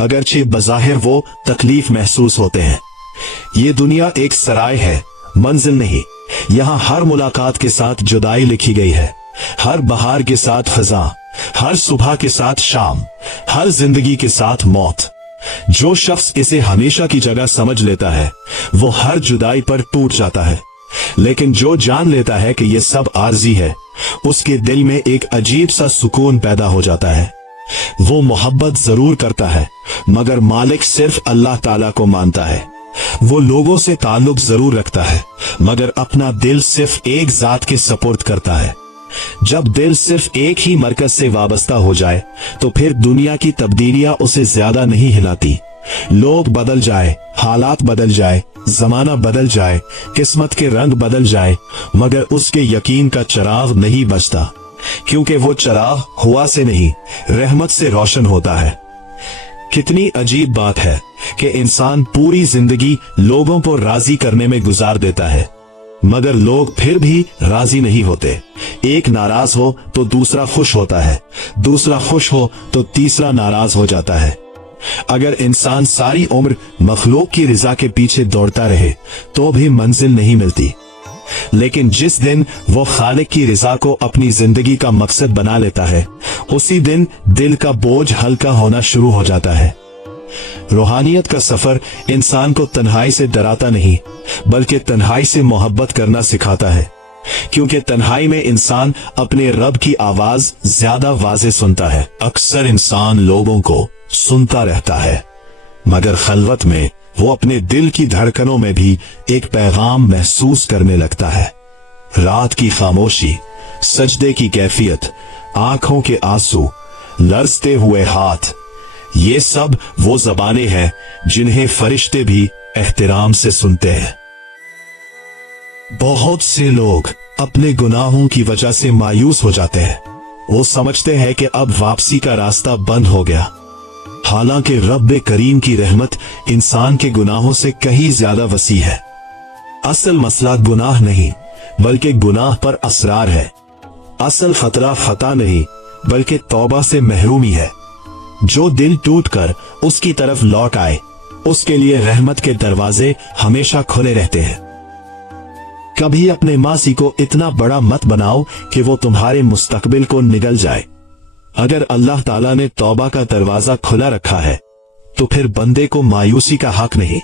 अगरचे बज़ाहिर वो तकलीफ महसूस होते हैं। ये दुनिया एक सराय है, मंजिल नहीं। यहाँ हर मुलाकात के साथ जुदाई लिखी गई है, हर बहार के साथ खजा, हर सुबह के साथ शाम, हर जिंदगी के साथ मौत। जो शख्स इसे हमेशा की जगह समझ लेता है वो हर जुदाई पर टूट जाता है, लेकिन जो जान लेता है कि ये सब आर्जी है, उसके दिल में एक अजीब सा सुकून पैदा हो जाता है। वो मोहब्बत जरूर करता है मगर मालिक सिर्फ अल्लाह ताला को मानता है। वो लोगों से ताल्लुक जरूर रखता है मगर अपना दिल सिर्फ एक जात के सपुर्द करता है। जब दिल सिर्फ एक ही मरकज से वाबस्ता हो जाए तो फिर दुनिया की तब्दीलियां उसे ज्यादा नहीं हिलाती। लोग बदल जाए, हालात बदल जाए, जमाना बदल जाए, किस्मत के रंग बदल जाए, मगर उसके यकीन का चिराग नहीं बचता, क्योंकि वो चिराग हुआ से नहीं रहमत से रोशन होता है। कितनी अजीब बात है कि इंसान पूरी जिंदगी लोगों को राजी करने में गुजार देता है मगर लोग फिर भी राजी नहीं होते। एक नाराज हो तो दूसरा खुश होता है, दूसरा खुश हो तो तीसरा नाराज हो जाता है। अगर इंसान सारी उम्र मखलूक की रिजा के पीछे दौड़ता रहे तो भी मंजिल नहीं मिलती, लेकिन जिस दिन वो खालिक की रिजा को अपनी जिंदगी का मकसद बना लेता है, उसी दिन दिल का बोझ हल्का होना शुरू हो जाता है। रूहानियत का सफर इंसान को तन्हाई से डराता नहीं बल्कि तन्हाई से मोहब्बत करना सिखाता है, क्योंकि तन्हाई में इंसान अपने रब की आवाज ज्यादा वाज़े सुनता है। अक्सर इंसान लोगों को सुनता रहता है मगर खलवत में वो अपने दिल की धड़कनों में भी एक पैगाम महसूस करने लगता है। रात की खामोशी, सजदे की कैफियत, आंखों के आंसू, लरजते हुए हाथ, ये सब वो ज़बानें हैं जिन्हें फरिश्ते भी एहतराम से सुनते हैं। बहुत से लोग अपने गुनाहों की वजह से मायूस हो जाते हैं। वो समझते हैं कि अब वापसी का रास्ता बंद हो गया, हालांकि रब्बे करीम की रहमत इंसान के गुनाहों से कहीं ज्यादा वसी है। असल मसला गुनाह नहीं बल्कि गुनाह पर असरार है। असल खतरा खता नहीं बल्कि तौबा से महरूमी है। जो दिल टूटकर उसकी तरफ लौट आए, उसके लिए रहमत के दरवाजे हमेशा खुले रहते हैं। कभी अपने मासी को इतना बड़ा मत बनाओ कि वो तुम्हारे मुस्तकबिल को निगल जाए। अगर अल्लाह ताला ने तौबा का दरवाजा खुला रखा है तो फिर बंदे को मायूसी का हक नहीं।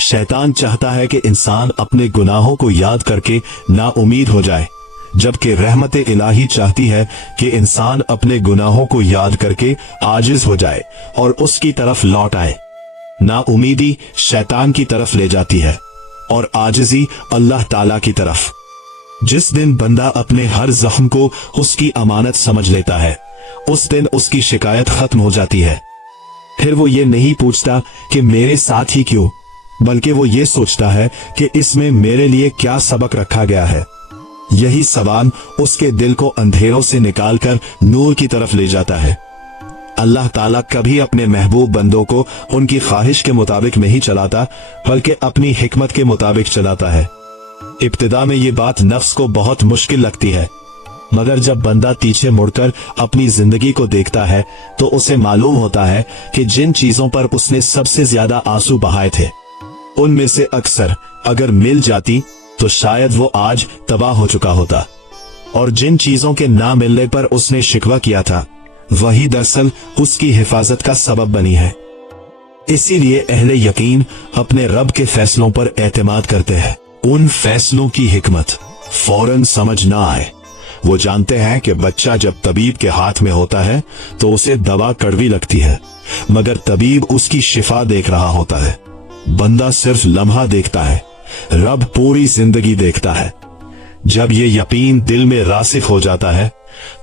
शैतान चाहता है कि इंसान अपने गुनाहों को याद करके नाउमीद हो जाए, जबकि रहमत इलाही चाहती है कि इंसान अपने गुनाहों को याद करके आजिज हो जाए और उसकी तरफ लौट आए। नाउमीदी शैतान की तरफ ले जाती है और आजिजी अल्लाह ताला की तरफ। जिस दिन बंदा अपने हर जख्म को उसकी अमानत समझ लेता है, उस दिन उसकी शिकायत खत्म हो जाती है। फिर वो ये नहीं पूछता कि मेरे साथ ही क्यों, बल्कि वो ये सोचता है कि इसमें मेरे लिए क्या सबक रखा गया है। यही सवाल उसके दिल को अंधेरों से निकालकर नूर की तरफ ले जाता है। अल्लाह ताला कभी अपने महबूब बंदों को उनकी ख्वाहिश के मुताबिक नहीं चलाता बल्कि अपनी हिकमत के मुताबिक चलाता है। इब्तिदा में ये बात नफ्स को बहुत मुश्किल लगती है, मगर जब बंदा पीछे मुड़कर अपनी जिंदगी को देखता है तो उसे मालूम होता है कि जिन चीजों पर उसने सबसे ज्यादा आंसू बहाए थे, उनमें से अक्सर अगर मिल जाती तो शायद वो आज तबाह हो चुका होता, और जिन चीजों के ना मिलने पर उसने शिकवा किया था वही दरअसल उसकी हिफाजत का सबब बनी है। इसीलिए अहले यकीन अपने रब के फैसलों पर एतमाद करते हैं। उन फैसलों की हिकमत फौरन समझ ना आए। वो जानते हैं कि बच्चा जब तबीब के हाथ में होता है तो उसे दवा कड़वी लगती है, मगर तबीब उसकी शिफा देख रहा होता है। बंदा सिर्फ लम्हा देखता है, रब पूरी जिंदगी देखता है। जब ये यकीन दिल में रासिख हो जाता है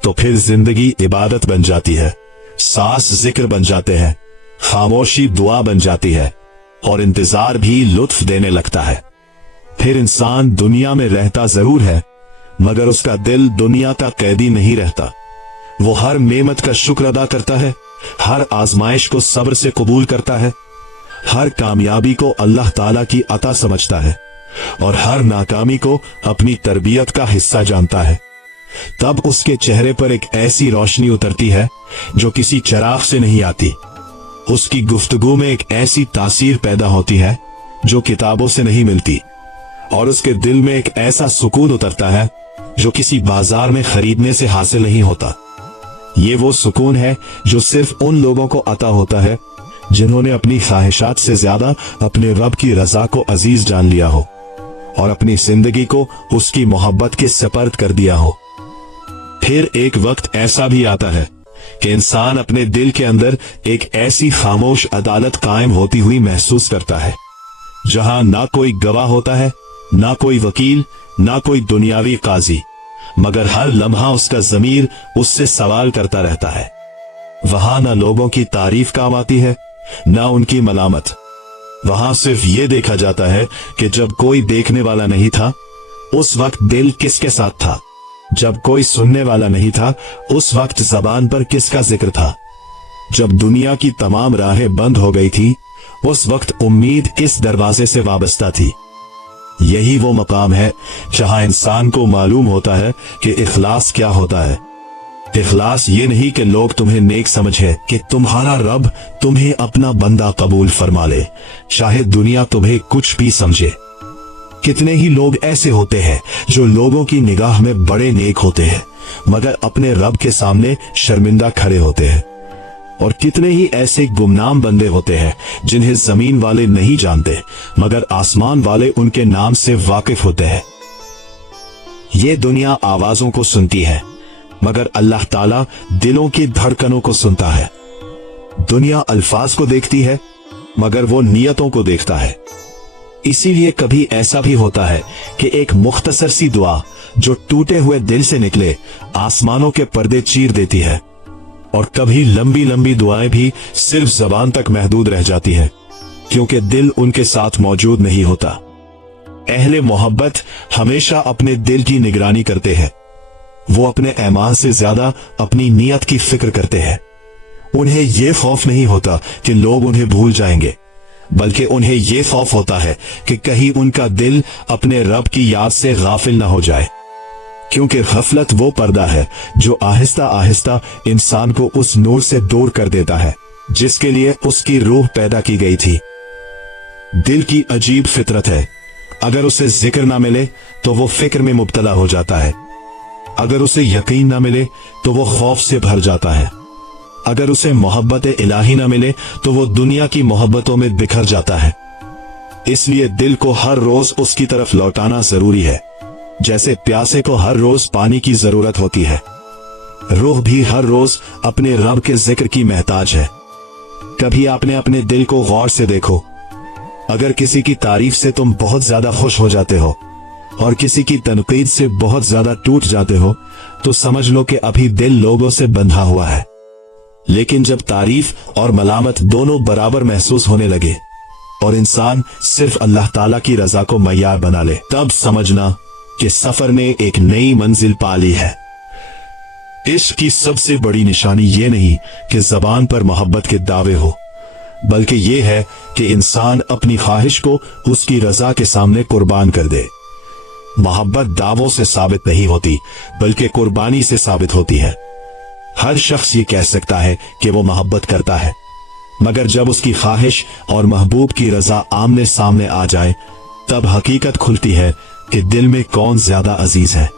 तो फिर जिंदगी इबादत बन जाती है, सांस जिक्र बन जाते हैं, खामोशी दुआ बन जाती है और इंतजार भी लुत्फ देने लगता है। फिर इंसान दुनिया में रहता जरूर है मगर उसका दिल दुनिया का कैदी नहीं रहता। वो हर नेमत का शुक्र अदा करता है, हर आजमाइश को सब्र से कबूल करता है, हर कामयाबी को अल्लाह ताला की अता समझता है और हर नाकामी को अपनी तरबियत का हिस्सा जानता है। तब उसके चेहरे पर एक ऐसी रोशनी उतरती है जो किसी चिराग से नहीं आती। उसकी गुफ्तगू में एक ऐसी तासीर पैदा होती है जो किताबों से नहीं मिलती, और उसके दिल में एक ऐसा सुकून उतरता है जो किसी बाजार में खरीदने से हासिल नहीं होता। ये वो सुकून है जो सिर्फ उन लोगों को अता होता है जिन्होंने अपनी ख्वाहिशात से ज्यादा अपने रब की रजा को अजीज जान लिया हो और अपनी जिंदगी को उसकी मोहब्बत के सपर्द कर दिया हो। फिर एक वक्त ऐसा भी आता है कि इंसान अपने दिल के अंदर एक ऐसी खामोश अदालत कायम होती हुई महसूस करता है जहां ना कोई गवाह होता है, ना कोई वकील, ना कोई दुनियावी काजी, मगर हर लम्हा उसका ज़मीर उससे सवाल करता रहता है। वहां ना लोगों की तारीफ काम आती है, ना उनकी मलामत। वहां सिर्फ ये देखा जाता है कि जब कोई देखने वाला नहीं था उस वक्त दिल किसके साथ था, जब कोई सुनने वाला नहीं था उस वक्त जबान पर किसका जिक्र था, जब दुनिया की तमाम राहें बंद हो गई थी उस वक्त उम्मीद किस दरवाजे से वाबस्ता थी। यही वो मकाम है जहां इंसान को मालूम होता है कि इखलास क्या होता है। इखलास ये नहीं कि लोग तुम्हें नेक समझे, कि तुम्हारा रब तुम्हें अपना बंदा कबूल फरमा ले, चाहे दुनिया तुम्हें कुछ भी समझे। कितने ही लोग ऐसे होते हैं जो लोगों की निगाह में बड़े नेक होते हैं मगर अपने रब के सामने शर्मिंदा खड़े होते हैं, और कितने ही ऐसे गुमनाम बंदे होते हैं जिन्हें जमीन वाले नहीं जानते मगर आसमान वाले उनके नाम से वाकिफ होते हैं। ये दुनिया आवाजों को सुनती है मगर अल्लाह ताला दिलों की धड़कनों को सुनता है। दुनिया अल्फाज को देखती है मगर वो नियतों को देखता है। इसीलिए कभी ऐसा भी होता है कि एक मुख्तसर सी दुआ जो टूटे हुए दिल से निकले आसमानों के पर्दे चीर देती है, और कभी लंबी लंबी दुआएं भी सिर्फ जबान तक महदूद रह जाती है क्योंकि दिल उनके साथ मौजूद नहीं होता। अहले मोहब्बत हमेशा अपने दिल की निगरानी करते हैं। वो अपने ईमान से ज्यादा अपनी नियत की फिक्र करते हैं। उन्हें यह खौफ नहीं होता कि लोग उन्हें भूल जाएंगे, बल्कि उन्हें यह खौफ होता है कि कहीं उनका दिल अपने रब की याद से गाफिल न हो जाए, क्योंकि गफलत वो पर्दा है जो आहिस्ता आहिस्ता इंसान को उस नूर से दूर कर देता है जिसके लिए उसकी रूह पैदा की गई थी। दिल की अजीब फितरत है, अगर उसे जिक्र ना मिले तो वो फिक्र में मुब्तला हो जाता है, अगर उसे यकीन ना मिले तो वो खौफ से भर जाता है, अगर उसे मोहब्बत इलाही ना मिले तो वो दुनिया की मोहब्बतों में बिखर जाता है। इसलिए दिल को हर रोज उसकी तरफ लौटाना जरूरी है, जैसे प्यासे को हर रोज पानी की जरूरत होती है। रूह भी हर रोज अपने रब के जिक्र की महताज है। कभी आपने अपने दिल को गौर से देखो। अगर किसी की तारीफ से तुम बहुत ज्यादा खुश हो जाते हो और किसी की तनकीद से बहुत ज्यादा टूट जाते हो तो समझ लो कि अभी दिल लोगों से बंधा हुआ है। लेकिन जब तारीफ और मलामत दोनों बराबर महसूस होने लगे और इंसान सिर्फ अल्लाह ताला की रजा को मय्यार बना ले, तब समझना कि सफर ने एक नई मंजिल पा ली है। इश्क की सबसे बड़ी निशानी ये नहीं कि जबान पर मोहब्बत के दावे हो, बल्कि ये है कि इंसान अपनी ख्वाहिश को उसकी रजा के सामने कुर्बान कर दे। मोहब्बत दावों से साबित नहीं होती बल्कि कुर्बानी से साबित होती है। हर शख्स ये कह सकता है कि वो मोहब्बत करता है, मगर जब उसकी ख्वाहिश और महबूब की रजा आमने सामने आ जाए तब हकीकत खुलती है कि दिल में कौन ज्यादा अजीज है।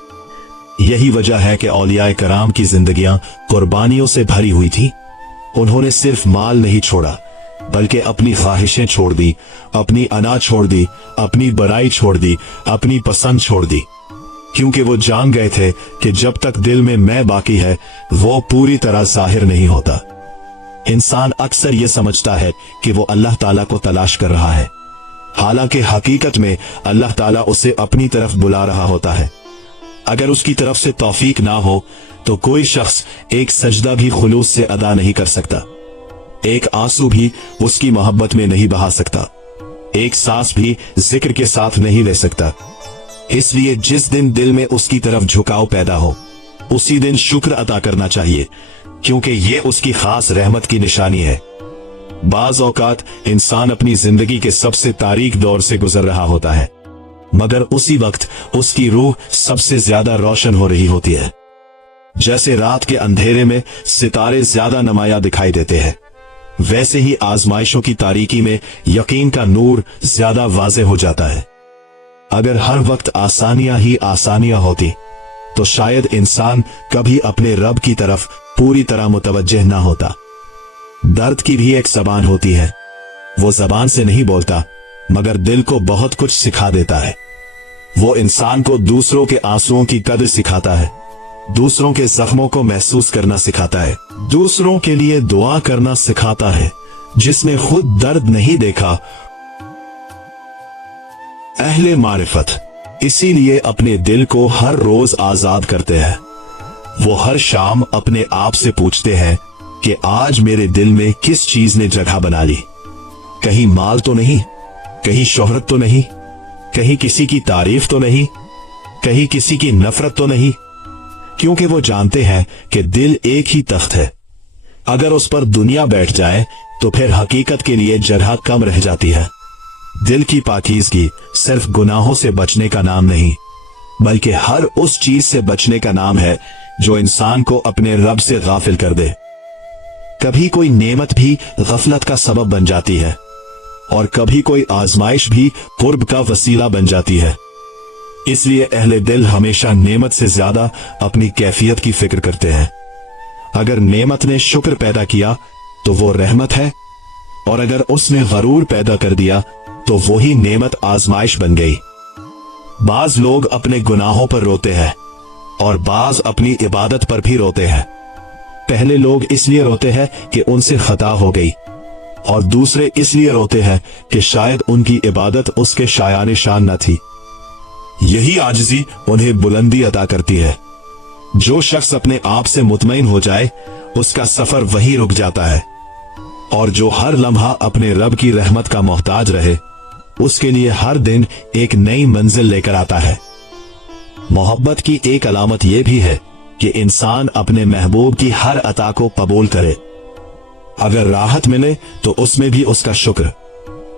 यही वजह है कि औलियाए कराम की जिंदगियां कुर्बानियों से भरी हुई थी। उन्होंने सिर्फ माल नहीं छोड़ा बल्कि अपनी ख्वाहिशें छोड़ दी, अपनी अना छोड़ दी, अपनी बड़ाई छोड़ दी, अपनी पसंद छोड़ दी, क्योंकि वो जान गए थे कि जब तक दिल में मैं बाकी है वो पूरी तरह जाहिर नहीं होता। इंसान अक्सर ये समझता है कि वो अल्लाह ताला को तलाश कर रहा है, हालांकि हकीकत में अल्लाह ताला उसे अपनी तरफ बुला रहा होता है। अगर उसकी तरफ से तौफीक ना हो तो कोई शख्स एक सजदा भी खुलूस से अदा नहीं कर सकता, एक आंसू भी उसकी मोहब्बत में नहीं बहा सकता, एक सांस भी जिक्र के साथ नहीं ले सकता। इसलिए जिस दिन दिल में उसकी तरफ झुकाव पैदा हो उसी दिन शुक्र अदा करना चाहिए, क्योंकि ये उसकी खास रहमत की निशानी है। बाज औकात इंसान अपनी जिंदगी के सबसे तारीक दौर से गुजर रहा होता है, मगर उसी वक्त उसकी रूह सबसे ज्यादा रोशन हो रही होती है। जैसे रात के अंधेरे में सितारे ज्यादा नुमाया दिखाई देते हैं, वैसे ही आजमाइशों की तारीकी में यकीन का नूर ज्यादा वाज़ेह हो जाता है। अगर हर वक्त आसानियां ही आसानियां होती तो शायद इंसान कभी अपने रब की तरफ पूरी तरह मुतवज्जिह ना होता। दर्द की भी एक ज़बान होती है, वो ज़बान से नहीं बोलता मगर दिल को बहुत कुछ सिखा देता है। वो इंसान को दूसरों के आंसुओं की कदर सिखाता है, दूसरों के जख्मों को महसूस करना सिखाता है, दूसरों के लिए दुआ करना सिखाता है जिसने खुद दर्द नहीं देखा। अहले मारिफत इसीलिए अपने दिल को हर रोज आजाद करते हैं। वो हर शाम अपने आप से पूछते हैं कि आज मेरे दिल में किस चीज ने जगह बना ली। कहीं माल तो नहीं, कहीं शोहरत तो नहीं, कहीं किसी की तारीफ तो नहीं, कहीं किसी की नफरत तो नहीं, क्योंकि वो जानते हैं कि दिल एक ही तख्त है। अगर उस पर दुनिया बैठ जाए तो फिर हकीकत के लिए जगह कम रह जाती है। दिल की पाकीज़गी सिर्फ गुनाहों से बचने का नाम नहीं, बल्कि हर उस चीज से बचने का नाम है जो इंसान को अपने रब से गाफिल कर दे। कभी कोई नेमत भी गफलत का सबब बन जाती है और कभी कोई आजमाइश भी कुर्ब का वसीला बन जाती है। इसलिए अहले दिल हमेशा नेमत से ज्यादा अपनी कैफियत की फिक्र करते हैं। अगर नेमत ने शुक्र पैदा किया तो वो रहमत है, और अगर उसने गरूर पैदा कर दिया तो वही नेमत आजमाइश बन गई। बाज लोग अपने गुनाहों पर रोते हैं और बाज अपनी इबादत पर भी रोते हैं। पहले लोग इसलिए रोते हैं कि उनसे खता हो गई, और दूसरे इसलिए रोते हैं कि शायद उनकी इबादत उसके शायान शान न थी। यही आजिज़ी उन्हें बुलंदी अता करती है। जो शख्स अपने आप से मुतमईन हो जाए उसका सफर वही रुक जाता है, और जो हर लम्हा अपने रब की रहमत का मोहताज रहे उसके लिए हर दिन एक नई मंजिल लेकर आता है। मोहब्बत की एक अलामत यह भी है कि इंसान अपने महबूब की हर अता को कबूल करे। अगर राहत मिले तो उसमें भी उसका शुक्र,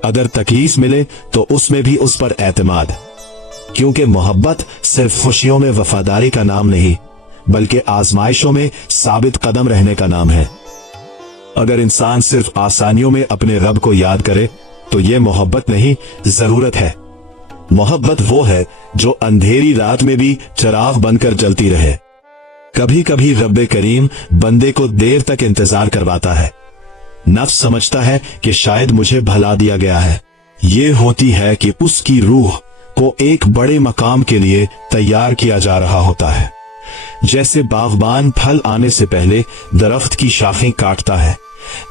अगर तकलीफ मिले तो उसमें भी उस पर एतमाद, क्योंकि मोहब्बत सिर्फ खुशियों में वफादारी का नाम नहीं बल्कि आजमाइशों में साबित कदम रहने का नाम है। अगर इंसान सिर्फ आसानियों में अपने रब को याद करे तो यह मोहब्बत नहीं, जरूरत है। मोहब्बत वो है जो अंधेरी रात में भी चिराग बनकर जलती रहे। कभी कभी रब्बे करीम बंदे को देर तक इंतजार करवाता है। नफ्स समझता है कि शायद मुझे भला दिया गया है। ये होती है कि उसकी रूह को एक बड़े मकाम के लिए तैयार किया जा रहा होता है। जैसे बागबान फल आने से पहले दरख्त की शाखें काटता है,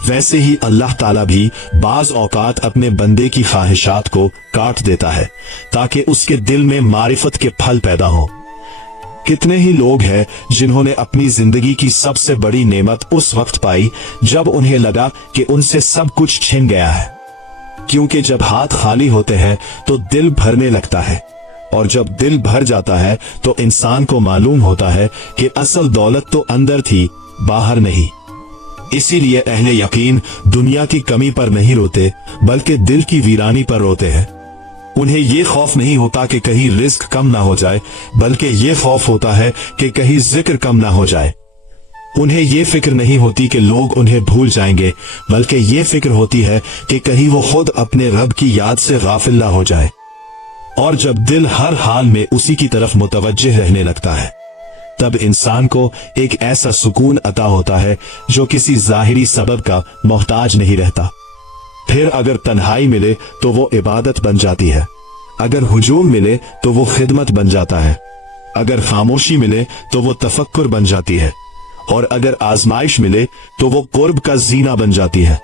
वैसे ही अल्लाह ताला भी बाज औकात अपने बंदे की ख्वाहिशात को काट देता है ताकि उसके दिल में मारिफत के फल पैदा हो। कितने ही लोग हैं जिन्होंने अपनी जिंदगी की सबसे बड़ी नेमत उस वक्त पाई जब उन्हें लगा कि उनसे सब कुछ छिन गया है, क्योंकि जब हाथ खाली होते हैं तो दिल भरने लगता है, और जब दिल भर जाता है तो इंसान को मालूम होता है कि असल दौलत तो अंदर थी, बाहर नहीं। इसीलिए अहले यकीन दुनिया की कमी पर नहीं रोते बल्कि दिल की वीरानी पर रोते हैं। उन्हें यह खौफ नहीं होता कि कहीं रिस्क कम ना हो जाए, बल्कि यह खौफ होता है कि कहीं जिक्र कम ना हो जाए। उन्हें यह फिक्र नहीं होती कि लोग उन्हें भूल जाएंगे, बल्कि यह फिक्र होती है कि कहीं वो खुद अपने रब की याद से गाफिल ना हो जाए। और जब दिल हर हाल में उसी की तरफ मुतवज्जिह रहने लगता है तब इंसान को एक ऐसा सुकून अता होता है जो किसी जाहिरी सबब का मोहताज नहीं रहता। फिर अगर तन्हाई मिले तो वो इबादत बन जाती है, अगर हुजूम मिले तो वो खिदमत बन जाता है, अगर खामोशी मिले तो वो तफक्कुर बन जाती है, और अगर आजमाइश मिले तो वो कुर्ब का जीना बन जाती है।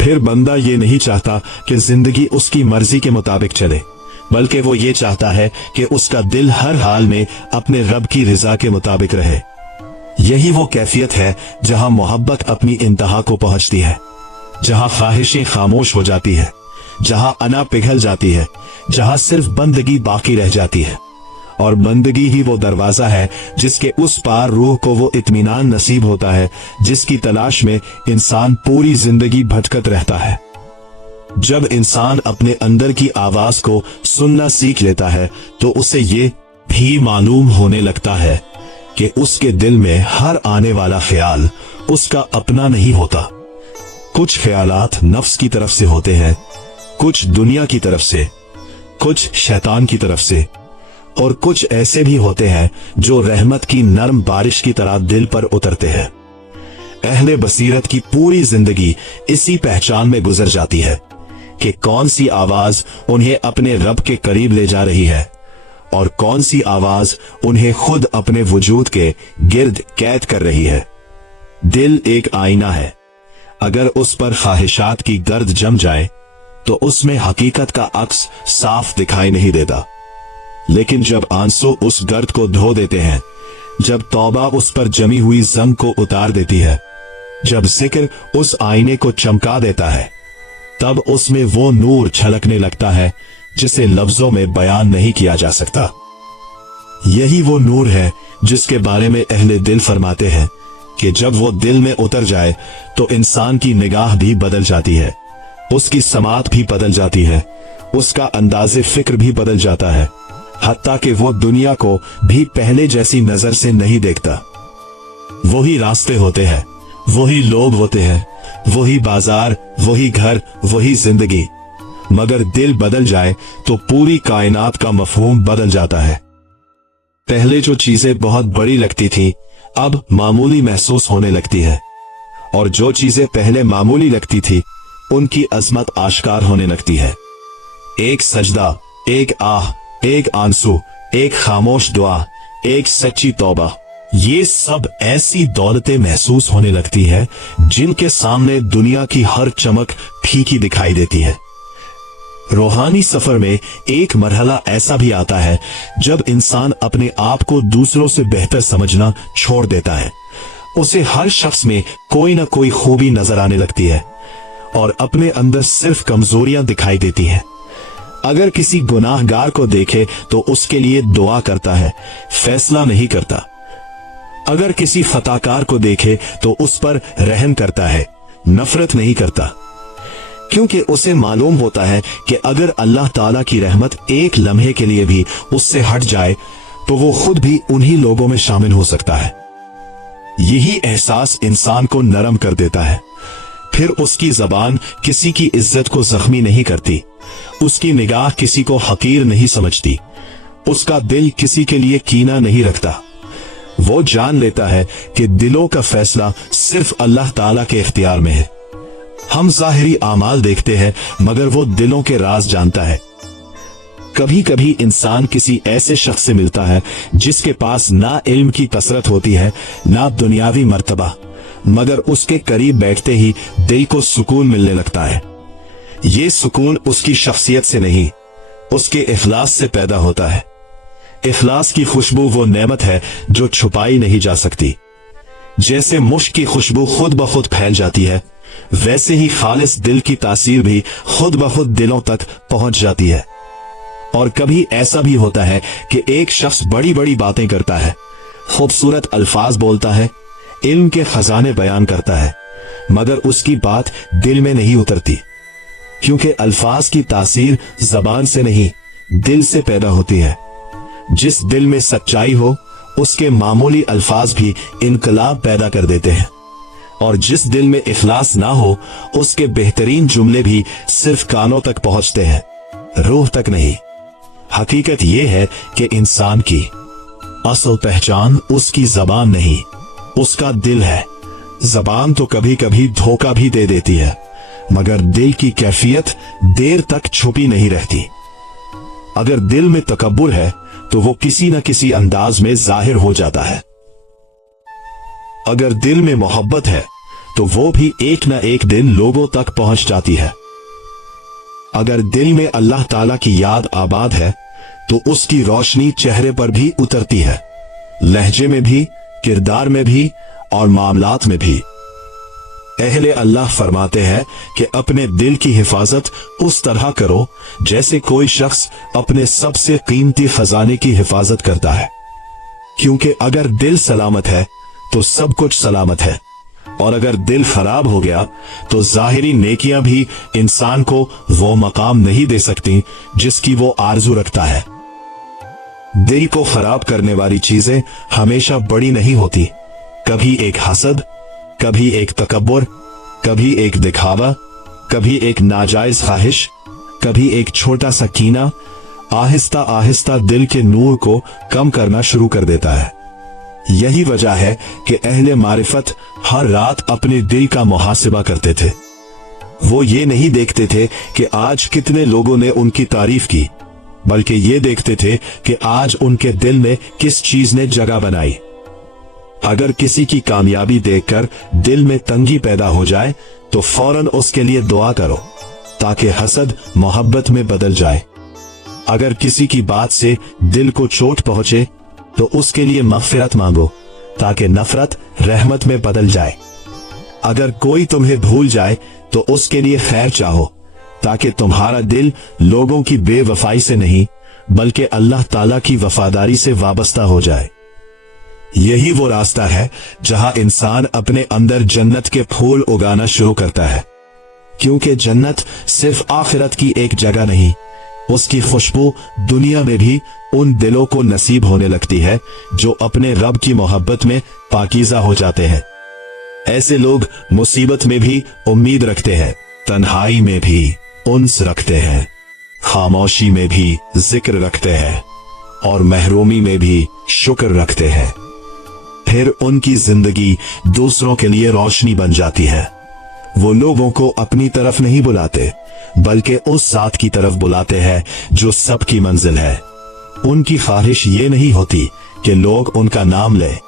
फिर बंदा ये नहीं चाहता कि जिंदगी उसकी मर्जी के मुताबिक चले, बल्कि वो ये चाहता है कि उसका दिल हर हाल में अपने रब की रिजा के मुताबिक रहे। यही वो कैफियत है जहां मोहब्बत अपनी इंतहा को पहुंचती है, जहां ख्वाहिशें खामोश हो जाती है, जहां अना पिघल जाती है, जहां सिर्फ बंदगी बाकी रह जाती है। और बंदगी ही वो दरवाजा है जिसके उस पार रूह को वो इत्मीनान नसीब होता है जिसकी तलाश में इंसान पूरी जिंदगी भटकत रहता है। जब इंसान अपने अंदर की आवाज को सुनना सीख लेता है तो उसे ये भी मालूम होने लगता है कि उसके दिल में हर आने वाला ख्याल उसका अपना नहीं होता। कुछ ख्यालात नफ्स की तरफ से होते हैं, कुछ दुनिया की तरफ से, कुछ शैतान की तरफ से, और कुछ ऐसे भी होते हैं जो रहमत की नरम बारिश की तरह दिल पर उतरते हैं। अहले बसीरत की पूरी जिंदगी इसी पहचान में गुजर जाती है कि कौन सी आवाज उन्हें अपने रब के करीब ले जा रही है और कौन सी आवाज उन्हें खुद अपने वजूद के गिर्द कैद कर रही है। दिल एक आईना है, अगर उस पर ख्वाहिशात की गर्द जम जाए तो उसमें हकीकत का अक्स साफ दिखाई नहीं देता। लेकिन जब आंसू उस गर्द को धो देते हैं, जब तौबा उस पर जमी हुई जंग को उतार देती है, जब जिक्र उस आईने को चमका देता है, तब उसमें वो नूर छलकने लगता है जिसे लफ्जों में बयान नहीं किया जा सकता। यही वो नूर है जिसके बारे में अहले दिल फरमाते हैं कि जब वो दिल में उतर जाए तो इंसान की निगाह भी बदल जाती है, उसकी समात भी बदल जाती है, उसका अंदाज़े फिक्र भी बदल जाता है, हत्ता कि वो दुनिया को भी पहले जैसी नजर से नहीं देखता। वही रास्ते होते हैं, वही लोग होते हैं, वही बाजार, वही घर, वही जिंदगी, मगर दिल बदल जाए तो पूरी कायनात का मफहूम बदल जाता है। पहले जो चीजें बहुत बड़ी लगती थी अब मामूली महसूस होने लगती है, और जो चीजें पहले मामूली लगती थी उनकी अजमत आश्कार होने लगती है। एक सजदा, एक आह, एक आंसू, एक खामोश दुआ, एक सच्ची तौबा, ये सब ऐसी दौलतें महसूस होने लगती है जिनके सामने दुनिया की हर चमक फीकी दिखाई देती है। रूहानी सफर में एक मरहला ऐसा भी आता है जब इंसान अपने आप को दूसरों से बेहतर समझना छोड़ देता है। उसे हर शख्स में कोई ना कोई खूबी नजर आने लगती है और अपने अंदर सिर्फ कमजोरियां दिखाई देती हैं। अगर किसी गुनाहगार को देखे तो उसके लिए दुआ करता है, फैसला नहीं करता। अगर किसी खताकार को देखे तो उस पर रहम करता है, नफरत नहीं करता, क्योंकि उसे मालूम होता है कि अगर अल्लाह ताला की रहमत एक लम्हे के लिए भी उससे हट जाए तो वो खुद भी उन्हीं लोगों में शामिल हो सकता है। यही एहसास इंसान को नरम कर देता है। फिर उसकी जबान किसी की इज्जत को जख्मी नहीं करती, उसकी निगाह किसी को हकीर नहीं समझती, उसका दिल किसी के लिए कीना नहीं रखता। वो जान लेता है कि दिलों का फैसला सिर्फ अल्लाह ताला के इख्तियार में है। हम ज़ाहिरी आमाल देखते हैं मगर वो दिलों के राज जानता है। कभी कभी इंसान किसी ऐसे शख्स से मिलता है जिसके पास ना इल्म की कसरत होती है ना दुनियावी मर्तबा, मगर उसके करीब बैठते ही दिल को सुकून मिलने लगता है। ये सुकून उसकी शख्सियत से नहीं, उसके इखलास से पैदा होता है। इखलास की खुशबू वो नेमत है जो छुपाई नहीं जा सकती। जैसे मुश्क की खुशबू खुद ब खुद फैल जाती है, वैसे ही खालिस दिल की तासीर भी खुद ब खुद दिलों तक पहुंच जाती है। और कभी ऐसा भी होता है कि एक शख्स बड़ी बड़ी बातें करता है, खूबसूरत अल्फाज बोलता है, इल्म के खजाने बयान करता है, मगर उसकी बात दिल में नहीं उतरती, क्योंकि अल्फाज की तासीर जबान से नहीं दिल से पैदा होती है। जिस दिल में सच्चाई हो उसके मामूली अल्फाज भी इनकलाब पैदा कर देते हैं, और जिस दिल में इखलास ना हो उसके बेहतरीन जुमले भी सिर्फ कानों तक पहुंचते हैं, रूह तक नहीं। हकीकत यह है कि इंसान की असल पहचान उसकी जबान नहीं, उसका दिल है। जबान तो कभी कभी धोखा भी दे देती है, मगर दिल की कैफियत देर तक छुपी नहीं रहती। अगर दिल में तकब्बुर है तो वो किसी न किसी अंदाज में जाहिर हो जाता है। अगर दिल में मोहब्बत है तो वो भी एक न एक दिन लोगों तक पहुंच जाती है। अगर दिल में अल्लाह ताला की याद आबाद है तो उसकी रोशनी चेहरे पर भी उतरती है, लहजे में भी, किरदार में भी और मामलात में भी। अहले अल्लाह फरमाते हैं कि अपने दिल की हिफाजत उस तरह करो जैसे कोई शख्स अपने सबसे कीमती खजाने की हिफाजत करता है, क्योंकि अगर दिल सलामत है तो सब कुछ सलामत है, और अगर दिल खराब हो गया तो जाहिरी नेकियां भी इंसान को वो मकाम नहीं दे सकती जिसकी वो आरजू रखता है। दिल को खराब करने वाली चीजें हमेशा बड़ी नहीं होती। कभी एक हसद, कभी एक तकब्बुर, कभी एक दिखावा, कभी एक नाजायज ख्वाहिश, कभी एक छोटा सा कीना आहिस्ता आहिस्ता दिल के नूर को कम करना शुरू कर देता है। यही वजह है कि अहले मारिफत हर रात अपने दिल का मुहासिबा करते थे। वो ये नहीं देखते थे कि आज कितने लोगों ने उनकी तारीफ की, बल्कि ये देखते थे कि आज उनके दिल में किस चीज ने जगह बनाई। अगर किसी की कामयाबी देखकर दिल में तंगी पैदा हो जाए तो फौरन उसके लिए दुआ करो ताकि हसद मोहब्बत में बदल जाए। अगर किसी की बात से दिल को चोट पहुंचे तो उसके लिए मग़फ़िरत मांगो ताकि नफरत रहमत में बदल जाए। अगर कोई तुम्हें भूल जाए तो उसके लिए खैर चाहो ताकि तुम्हारा दिल लोगों की बेवफाई से नहीं बल्कि अल्लाह ताला की वफादारी से वाबस्ता हो जाए। यही वो रास्ता है जहां इंसान अपने अंदर जन्नत के फूल उगाना शुरू करता है, क्योंकि जन्नत सिर्फ आखिरत की एक जगह नहीं, उसकी खुशबू दुनिया में भी उन दिलों को नसीब होने लगती है जो अपने रब की मोहब्बत में पाकीज़ा हो जाते हैं। ऐसे लोग मुसीबत में भी उम्मीद रखते हैं, तन्हाई में भी उन्स रखते हैं, खामोशी में भी जिक्र रखते हैं और महरूमी में भी शुक्र रखते हैं। फिर उनकी जिंदगी दूसरों के लिए रोशनी बन जाती है। वो लोगों को अपनी तरफ नहीं बुलाते बल्कि उस ज़ात की तरफ बुलाते हैं जो सबकी मंजिल है। उनकी ख्वाहिश ये नहीं होती कि लोग उनका नाम लें,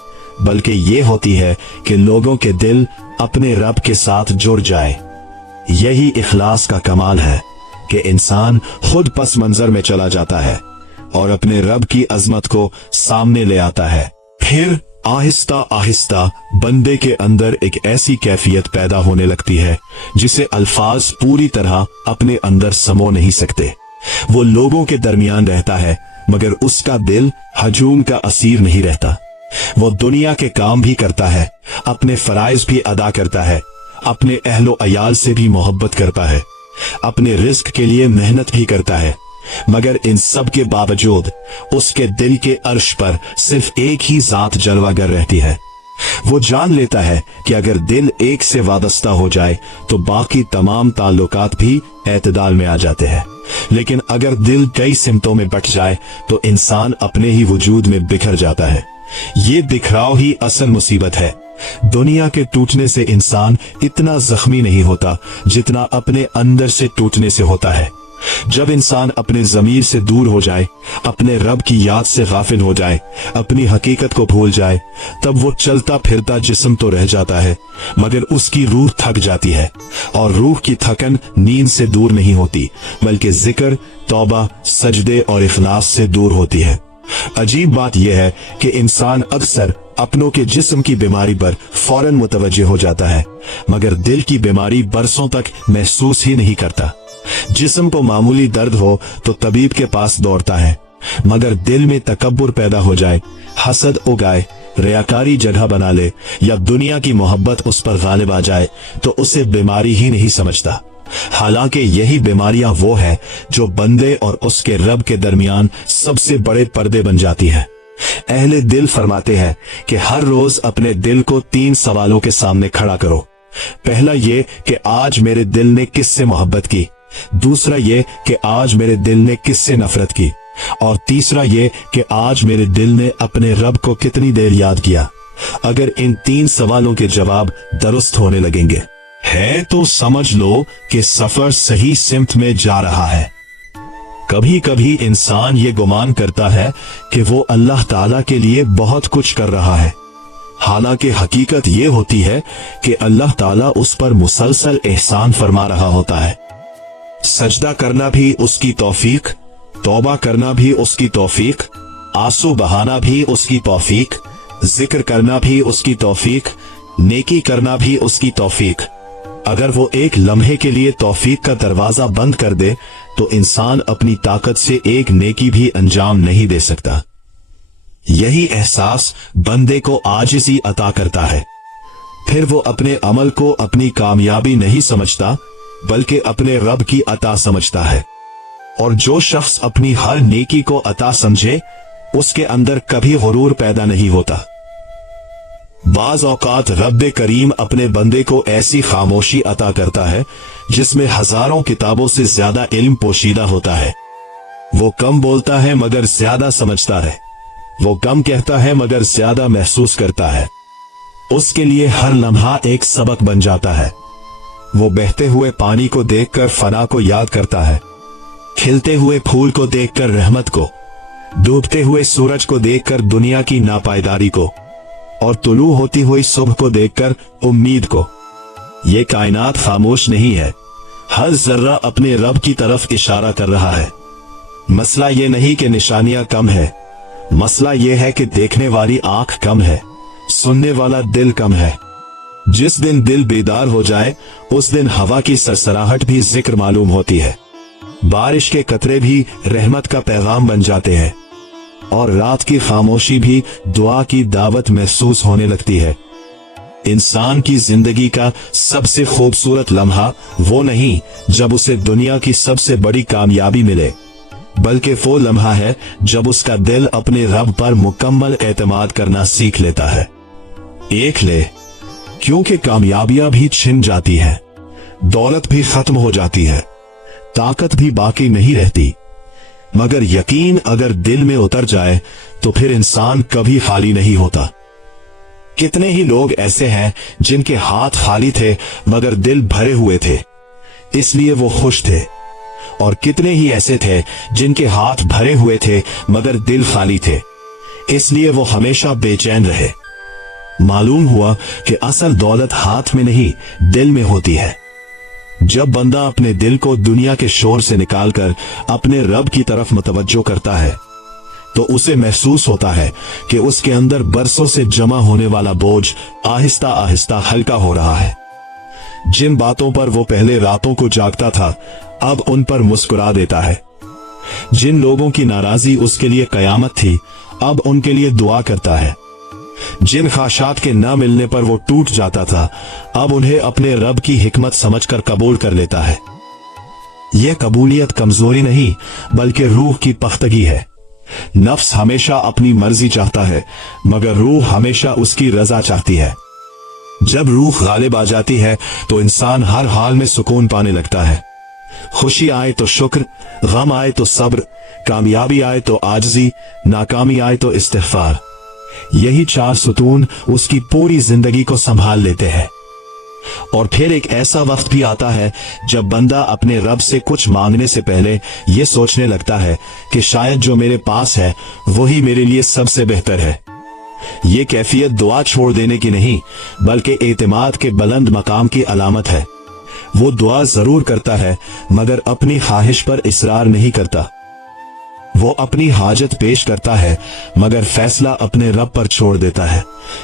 बल्कि ये होती है कि लोगों के दिल अपने रब के साथ जुड़ जाए। यही इखलास का कमाल है कि इंसान खुद पस मंजर में चला जाता है और अपने रब की अजमत को सामने ले आता है। फिर आहिस्ता आहिस्ता बंदे के अंदर एक ऐसी कैफियत पैदा होने लगती है जिसे अल्फाज पूरी तरह अपने अंदर समो नहीं सकते। वो लोगों के दरमियान रहता है मगर उसका दिल हजूम का असीर नहीं रहता। वो दुनिया के काम भी करता है, अपने फराइज भी अदा करता है, अपने अहलो अयाल से भी मोहब्बत करता है, अपने रिस्क के लिए मेहनत भी करता है, मगर इन सब के बावजूद उसके दिल के अर्श पर सिर्फ एक ही जात जलवागर रहती है। वो जान लेता है कि अगर दिल एक से वाबस्ता हो जाए तो बाकी तमाम ताल्लुकात भी एतदाल में आ जाते हैं, लेकिन अगर दिल कई सिमतों में बट जाए तो इंसान अपने ही वजूद में बिखर जाता है। ये बिखराव ही असल मुसीबत है। दुनिया के टूटने से इंसान इतना जख्मी नहीं होता जितना अपने अंदर से टूटने से होता है। जब इंसान अपने ज़मीर से दूर हो जाए, अपने रब की याद से गाफिल हो जाए, अपनी हकीकत को भूल जाए, तब वो चलता फिरता जिस्म तो रह जाता है मगर उसकी रूह थक जाती है। और रूह की थकन नींद से दूर नहीं होती बल्कि जिक्र, तौबा, सजदे और इखलास से दूर होती है। अजीब बात यह है कि इंसान अक्सर अपनों के जिस्म की बीमारी पर फौरन मुतवज्जे हो जाता है मगर दिल की बीमारी बरसों तक महसूस ही नहीं करता। जिस्म को मामूली दर्द हो तो तबीब के पास दौड़ता है, मगर दिल में तकब्बुर पैदा हो जाए, हसद उगाए, रियाकारी जगह बना ले या दुनिया की मोहब्बत उस पर गालिब आ जाए तो उसे बीमारी ही नहीं समझता। हालांकि यही बीमारियां वो है जो बंदे और उसके रब के दरमियान सबसे बड़े पर्दे बन जाती है। अहले दिल फरमाते हैं कि हर रोज अपने दिल को 3 सवालों के सामने खड़ा करो। पहला ये कि आज मेरे दिल ने किससे मोहब्बत की, दूसरा ये कि आज मेरे दिल ने किससे नफरत की, और तीसरा ये कि आज मेरे दिल ने अपने रब को कितनी देर याद किया। अगर इन 3 सवालों के जवाब दुरुस्त होने लगेंगे है तो समझ लो कि सफर सही सिमत में जा रहा है। कभी कभी इंसान ये गुमान करता है कि वो अल्लाह ताला के लिए बहुत कुछ कर रहा है, हालांकि हकीकत ये होती है कि अल्लाह ताला उस पर मुसलसल एहसान फरमा रहा होता है। सजदा करना भी उसकी तौफीक, तौबा करना भी उसकी तौफीक, आंसू बहाना भी उसकी तौफीक, जिक्र करना भी उसकी तौफीक, नेकी करना भी उसकी तौफीक। अगर वो एक लम्हे के लिए तौफीक का दरवाजा बंद कर दे तो इंसान अपनी ताकत से एक नेकी भी अंजाम नहीं दे सकता। यही एहसास बंदे को आजिज़ी अता करता है। फिर वो अपने अमल को अपनी कामयाबी नहीं समझता बल्कि अपने रब की अता समझता है। और जो शख्स अपनी हर नेकी को अता समझे उसके अंदर कभी गुरूर पैदा नहीं होता। बाज औकात रब्बे करीम अपने बंदे को ऐसी खामोशी अता करता है जिसमें हजारों किताबों से ज्यादा इल्म पोशीदा होता है। वो कम बोलता है मगर ज्यादा समझता है, वो कम कहता है मगर ज्यादा महसूस करता है। उसके लिए हर लम्हा एक सबक बन जाता है। वो बहते हुए पानी को देखकर फना को याद करता है, खिलते हुए फूल को देखकर रहमत को, डूबते हुए सूरज को देखकर दुनिया की नापायदारी को, और तुलू होती हुई सुबह को देखकर उम्मीद को। ये कायनात खामोश नहीं है, हर जर्रा अपने रब की तरफ इशारा कर रहा है। मसला ये नहीं कि निशानियां कम है, मसला ये है कि देखने वाली आंख कम है, सुनने वाला दिल कम है। जिस दिन दिल बेदार हो जाए उस दिन हवा की सरसराहट भी जिक्र मालूम होती है, बारिश के कतरे भी रहमत का पैगाम बन जाते हैं, और रात की खामोशी भी दुआ की दावत महसूस होने लगती है। इंसान की जिंदगी का सबसे खूबसूरत लम्हा वो नहीं जब उसे दुनिया की सबसे बड़ी कामयाबी मिले, बल्कि वो लम्हा है जब उसका दिल अपने रब पर मुकम्मल एतमाद करना सीख लेता है। एक ले, क्योंकि कामयाबियां भी छिन जाती हैं, दौलत भी खत्म हो जाती है, ताकत भी बाकी नहीं रहती, मगर यकीन अगर दिल में उतर जाए तो फिर इंसान कभी खाली नहीं होता। कितने ही लोग ऐसे हैं जिनके हाथ खाली थे मगर दिल भरे हुए थे, इसलिए वो खुश थे, और कितने ही ऐसे थे जिनके हाथ भरे हुए थे मगर दिल खाली थे, इसलिए वो हमेशा बेचैन रहे। मालूम हुआ कि असल दौलत हाथ में नहीं दिल में होती है। जब बंदा अपने दिल को दुनिया के शोर से निकालकर अपने रब की तरफ मुतवज्जो करता है तो उसे महसूस होता है कि उसके अंदर बरसों से जमा होने वाला बोझ आहिस्ता आहिस्ता हल्का हो रहा है। जिन बातों पर वो पहले रातों को जागता था अब उन पर मुस्कुरा देता है। जिन लोगों की नाराजी उसके लिए कयामत थी अब उनके लिए दुआ करता है। जिन ख्वाहिशात के न मिलने पर वो टूट जाता था अब उन्हें अपने रब की हिकमत समझकर कबूल कर लेता है। यह कबूलियत कमजोरी नहीं बल्कि रूह की पख्तगी है। नफ्स हमेशा अपनी मर्जी चाहता है मगर रूह हमेशा उसकी रजा चाहती है। जब रूह गालिब आ जाती है तो इंसान हर हाल में सुकून पाने लगता है। खुशी आए तो शुक्र, गम आए तो सब्र, कामयाबी आए तो आजिज़ी, नाकामी आए तो इस्तिग़फ़ार। यही चार सुतून उसकी पूरी जिंदगी को संभाल लेते हैं। और फिर एक ऐसा वक्त भी आता है जब बंदा अपने रब से कुछ मांगने से पहले यह सोचने लगता है कि शायद जो मेरे पास है वही मेरे लिए सबसे बेहतर है। ये कैफियत दुआ छोड़ देने की नहीं बल्कि एतमाद के बुलंद मकाम की अलामत है। वो दुआ जरूर करता है मगर अपनी ख्वाहिश पर इसरार नहीं करता। वो अपनी हाजत पेश करता है मगर फैसला अपने रब पर छोड़ देता है,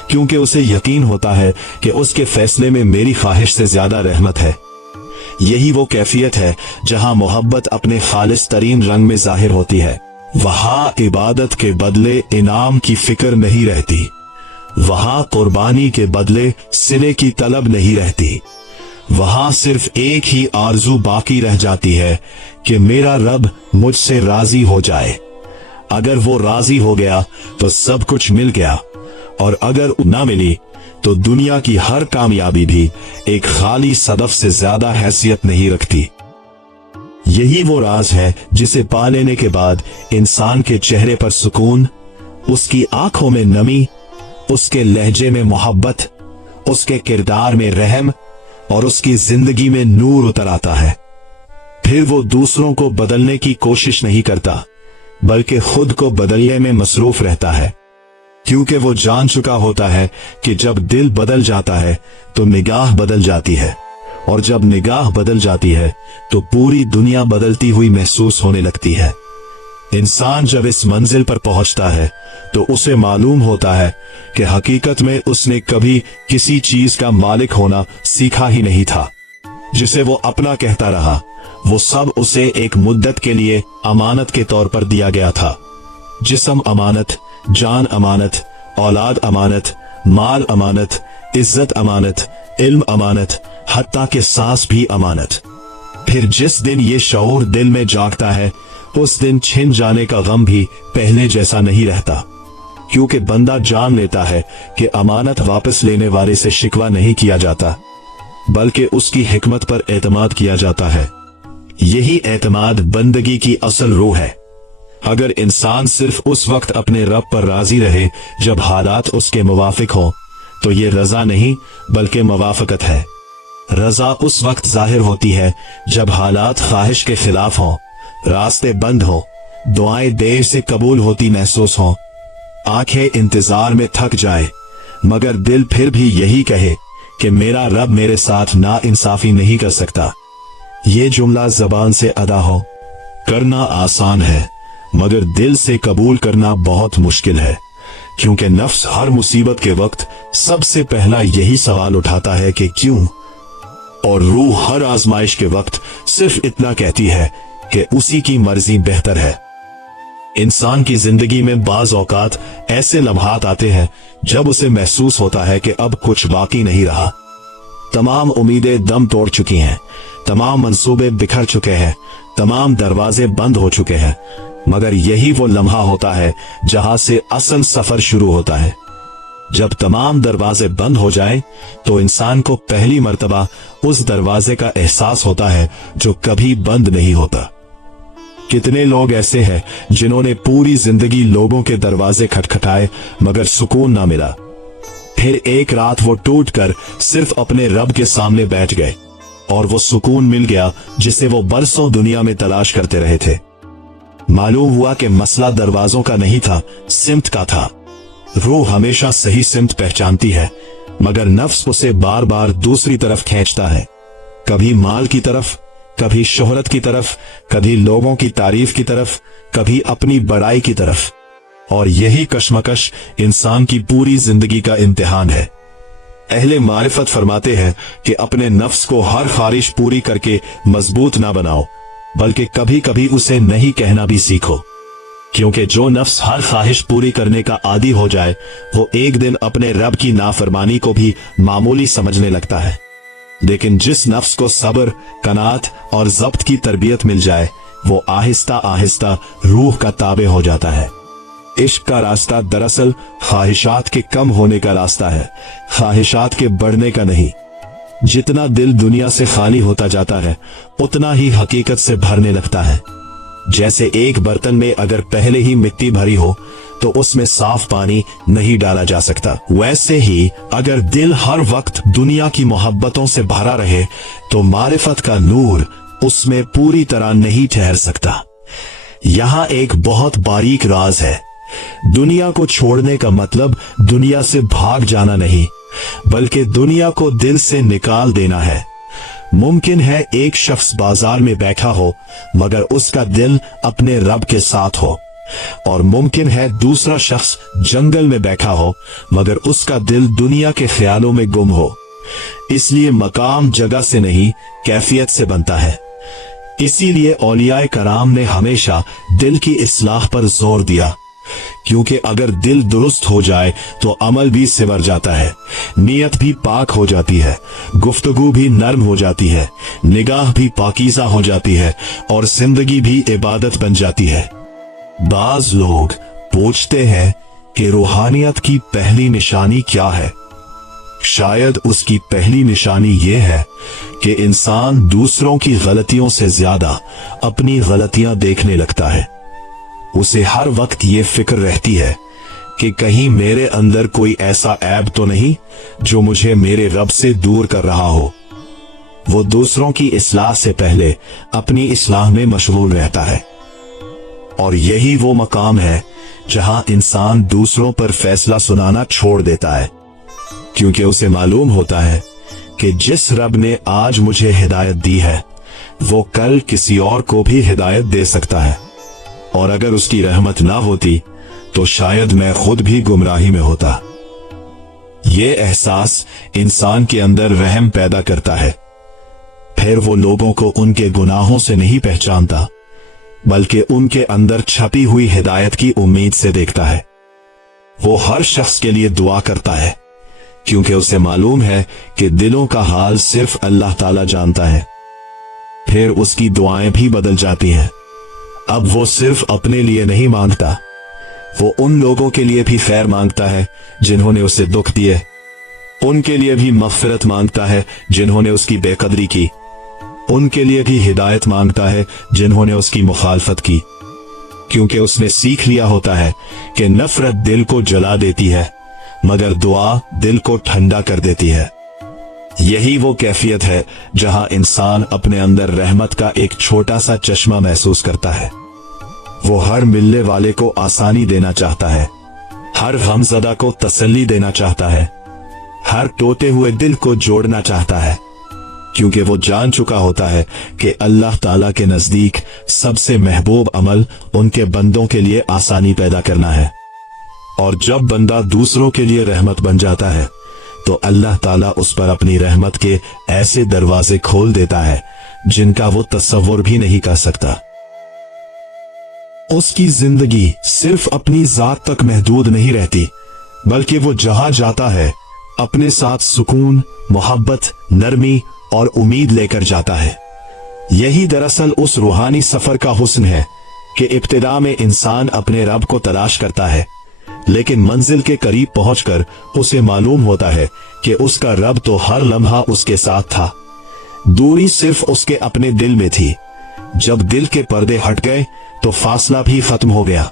क्योंकि उसे यकीन होता है कि उसके फैसले में मेरी ख्वाहिश से ज्यादा रहमत है। यही वो कैफियत है जहां मोहब्बत अपने खालिस तरीन रंग में जाहिर होती है। वहां इबादत के बदले इनाम की फिक्र नहीं रहती, वहां कुर्बानी के बदले सिले की तलब नहीं रहती। वहां सिर्फ एक ही आरजू बाकी रह जाती है कि मेरा रब मुझसे राजी हो जाए। अगर वो राजी हो गया तो सब कुछ मिल गया, और अगर ना मिली तो दुनिया की हर कामयाबी भी एक खाली सदफ से ज्यादा हैसियत नहीं रखती। यही वो राज है जिसे पा लेने के बाद इंसान के चेहरे पर सुकून, उसकी आंखों में नमी, उसके लहजे में मोहब्बत, उसके किरदार में रहम और उसकी जिंदगी में नूर उतर आता है। फिर वो दूसरों को बदलने की कोशिश नहीं करता बल्कि खुद को बदलने में मसरूफ रहता है, क्योंकि वो जान चुका होता है कि जब दिल बदल जाता है तो निगाह बदल जाती है, और जब निगाह बदल जाती है तो पूरी दुनिया बदलती हुई महसूस होने लगती है। इंसान जब इस मंजिल पर पहुंचता है तो उसे मालूम होता है कि हकीकत में उसने कभी किसी चीज का मालिक होना सीखा ही नहीं था। जिसे वो अपना कहता रहा वो सब उसे एक मुद्दत के लिए अमानत के तौर पर दिया गया था। जिस्म अमानत, जान अमानत, औलाद अमानत, माल अमानत, इज्जत अमानत, इल्म अमानत, हत्ता के सांस भी अमानत। फिर जिस दिन ये शऊर दिल में जागता है उस दिन छिन जाने का गम भी पहले जैसा नहीं रहता, क्योंकि बंदा जान लेता है कि अमानत वापस लेने वाले से शिकवा नहीं किया जाता, बल्कि उसकी हिकमत पर एतमाद किया जाता है। यही एतमाद बंदगी की असल रूह है। अगर इंसान सिर्फ उस वक्त अपने रब पर राजी रहे जब हालात उसके मुवाफिक हो, तो ये रजा नहीं बल्कि मुवाफकत है। रजा उस वक्त जाहिर होती है जब हालात ख्वाहिश के खिलाफ हों, रास्ते बंद हो, दुआएं देर से कबूल होती महसूस हों, आंखें इंतजार में थक जाए, मगर दिल फिर भी यही कहे कि मेरा रब मेरे साथ ना इंसाफी नहीं कर सकता। ये जुमला जबान से अदा हो करना आसान है, मगर दिल से कबूल करना बहुत मुश्किल है, क्योंकि नफ्स हर मुसीबत के वक्त सबसे पहला यही सवाल उठाता है कि क्यों, और रूह हर आजमाइश के वक्त सिर्फ इतना कहती है कि उसी की मर्जी बेहतर है। इंसान की जिंदगी में बाज औकात ऐसे लम्हात आते हैं जब उसे महसूस होता है कि अब कुछ बाकी नहीं रहा। तमाम उम्मीदें दम तोड़ चुकी हैं, तमाम मंसूबे बिखर चुके हैं, तमाम दरवाजे बंद हो चुके हैं, मगर यही वो लम्हा होता है जहां से असल सफर शुरू होता है। जब तमाम दरवाजे बंद हो जाएं, तो इंसान को पहली मर्तबा उस दरवाजे का एहसास होता है जो कभी बंद नहीं होता। कितने लोग ऐसे हैं जिन्होंने पूरी जिंदगी लोगों के दरवाजे खटखटाए मगर सुकून ना मिला। फिर एक रात वो टूटकर सिर्फ अपने रब के सामने बैठ गए और वो सुकून मिल गया जिसे वो बरसों दुनिया में तलाश करते रहे थे। मालूम हुआ कि मसला दरवाजों का नहीं था, सिमत का था। रूह हमेशा सही सिमत पहचानती है, मगर नफ्स उसे बार बार दूसरी तरफ खींचता है, कभी माल की तरफ, कभी शोहरत की तरफ, कभी लोगों की तारीफ की तरफ, कभी अपनी बड़ाई की तरफ। और यही कशमकश इंसान की पूरी जिंदगी का इम्तिहान है। अहले मारिफत फरमाते हैं कि अपने नफ्स को हर ख्वाहिश पूरी करके मजबूत ना बनाओ, बल्कि कभी कभी उसे नहीं कहना भी सीखो, क्योंकि जो नफ्स हर ख्वाहिश पूरी करने का आदी हो जाए, वो एक दिन अपने रब की नाफरमानी को भी मामूली समझने लगता है। लेकिन जिस नफ्स को सब्र, कनात और जब्त की तरबियत मिल जाए, वो आहिस्ता आहिस्ता रूह का ताबे हो जाता है। इश्क का रास्ता दरअसल ख्वाहिशात के कम होने का रास्ता है, ख्वाहिशात के बढ़ने का नहीं। जितना दिल दुनिया से खाली होता जाता है, उतना ही हकीकत से भरने लगता है। जैसे एक बर्तन में अगर पहले ही मिट्टी भरी हो तो उसमें साफ पानी नहीं डाला जा सकता, वैसे ही अगर दिल हर वक्त दुनिया की मोहब्बतों से भरा रहे तो मारिफत का नूर उसमें पूरी तरह नहीं ठहर सकता। यहाँ एक बहुत बारीक राज है। दुनिया को छोड़ने का मतलब दुनिया से भाग जाना नहीं, बल्कि दुनिया को दिल से निकाल देना है। मुमकिन है एक शख्स बाजार में बैठा हो मगर उसका दिल अपने रब के साथ हो, और मुमकिन है दूसरा शख्स जंगल में बैठा हो मगर उसका दिल दुनिया के ख्यालों में गुम हो। इसलिए मकाम जगह से नहीं, कैफियत से बनता है। इसीलिए औलियाए कराम ने हमेशा दिल की इस्लाह पर जोर दिया, क्योंकि अगर दिल दुरुस्त हो जाए तो अमल भी सिवर जाता है, नियत भी पाक हो जाती है, गुफ्तगू भी नर्म हो जाती है, निगाह भी पाकीज़ा हो जाती है और जिंदगी भी इबादत बन जाती है। बाज लोग पूछते हैं कि रूहानियत की पहली निशानी क्या है। शायद उसकी पहली निशानी ये है कि इंसान दूसरों की गलतियों से ज्यादा अपनी गलतियां देखने लगता है। उसे हर वक्त ये फिक्र रहती है कि कहीं मेरे अंदर कोई ऐसा ऐब तो नहीं जो मुझे मेरे रब से दूर कर रहा हो। वो दूसरों की इस्लाह से पहले अपनी इस्लाह में मशगूल रहता है, और यही वो मकाम है जहां इंसान दूसरों पर फैसला सुनाना छोड़ देता है, क्योंकि उसे मालूम होता है कि जिस रब ने आज मुझे हिदायत दी है वो कल किसी और को भी हिदायत दे सकता है, और अगर उसकी रहमत ना होती तो शायद मैं खुद भी गुमराही में होता। ये एहसास इंसान के अंदर रहम पैदा करता है। फिर वो लोगों को उनके गुनाहों से नहीं पहचानता, बल्कि उनके अंदर छपी हुई हिदायत की उम्मीद से देखता है। वो हर शख्स के लिए दुआ करता है, क्योंकि उसे मालूम है कि दिलों का हाल सिर्फ अल्लाह ताला जानता है। फिर उसकी दुआएं भी बदल जाती हैं। अब वो सिर्फ अपने लिए नहीं मांगता, वो उन लोगों के लिए भी खैर मांगता है जिन्होंने उसे दुख दिए, उनके लिए भी मग़फ़िरत मांगता है जिन्होंने उसकी बेकदरी की, उनके लिए भी हिदायत मांगता है जिन्होंने उसकी मुखालफत की, क्योंकि उसने सीख लिया होता है कि नफरत दिल को जला देती है मगर दुआ दिल को ठंडा कर देती है। यही वो कैफियत है जहां इंसान अपने अंदर रहमत का एक छोटा सा चश्मा महसूस करता है। वो हर मिलने वाले को आसानी देना चाहता है, हर गमज़दा को तसल्ली देना चाहता है, हर टूटे हुए दिल को जोड़ना चाहता है, क्योंकि वो जान चुका होता है कि अल्लाह ताला के नजदीक सबसे महबूब अमल उनके बंदों के लिए आसानी पैदा करना है। और जब बंदा दूसरों के लिए रहमत बन जाता है तो अल्लाह ताला उस पर अपनी रहमत के ऐसे दरवाजे खोल देता है जिनका वो तसव्वुर भी नहीं कर सकता। उसकी जिंदगी सिर्फ अपनी जात तक महदूद नहीं रहती, बल्कि वो जहां जाता है अपने साथ सुकून, मोहब्बत, नरमी और उम्मीद लेकर जाता है। यही दरअसल उस रूहानी सफर का हुस्न है कि इब्तिदा में इंसान अपने रब को तलाश करता है, लेकिन मंजिल के करीब पहुंचकर उसे मालूम होता है कि उसका रब तो हर लम्हा उसके साथ था, दूरी सिर्फ उसके अपने दिल में थी। जब दिल के पर्दे हट गए तो फासला भी खत्म हो गया,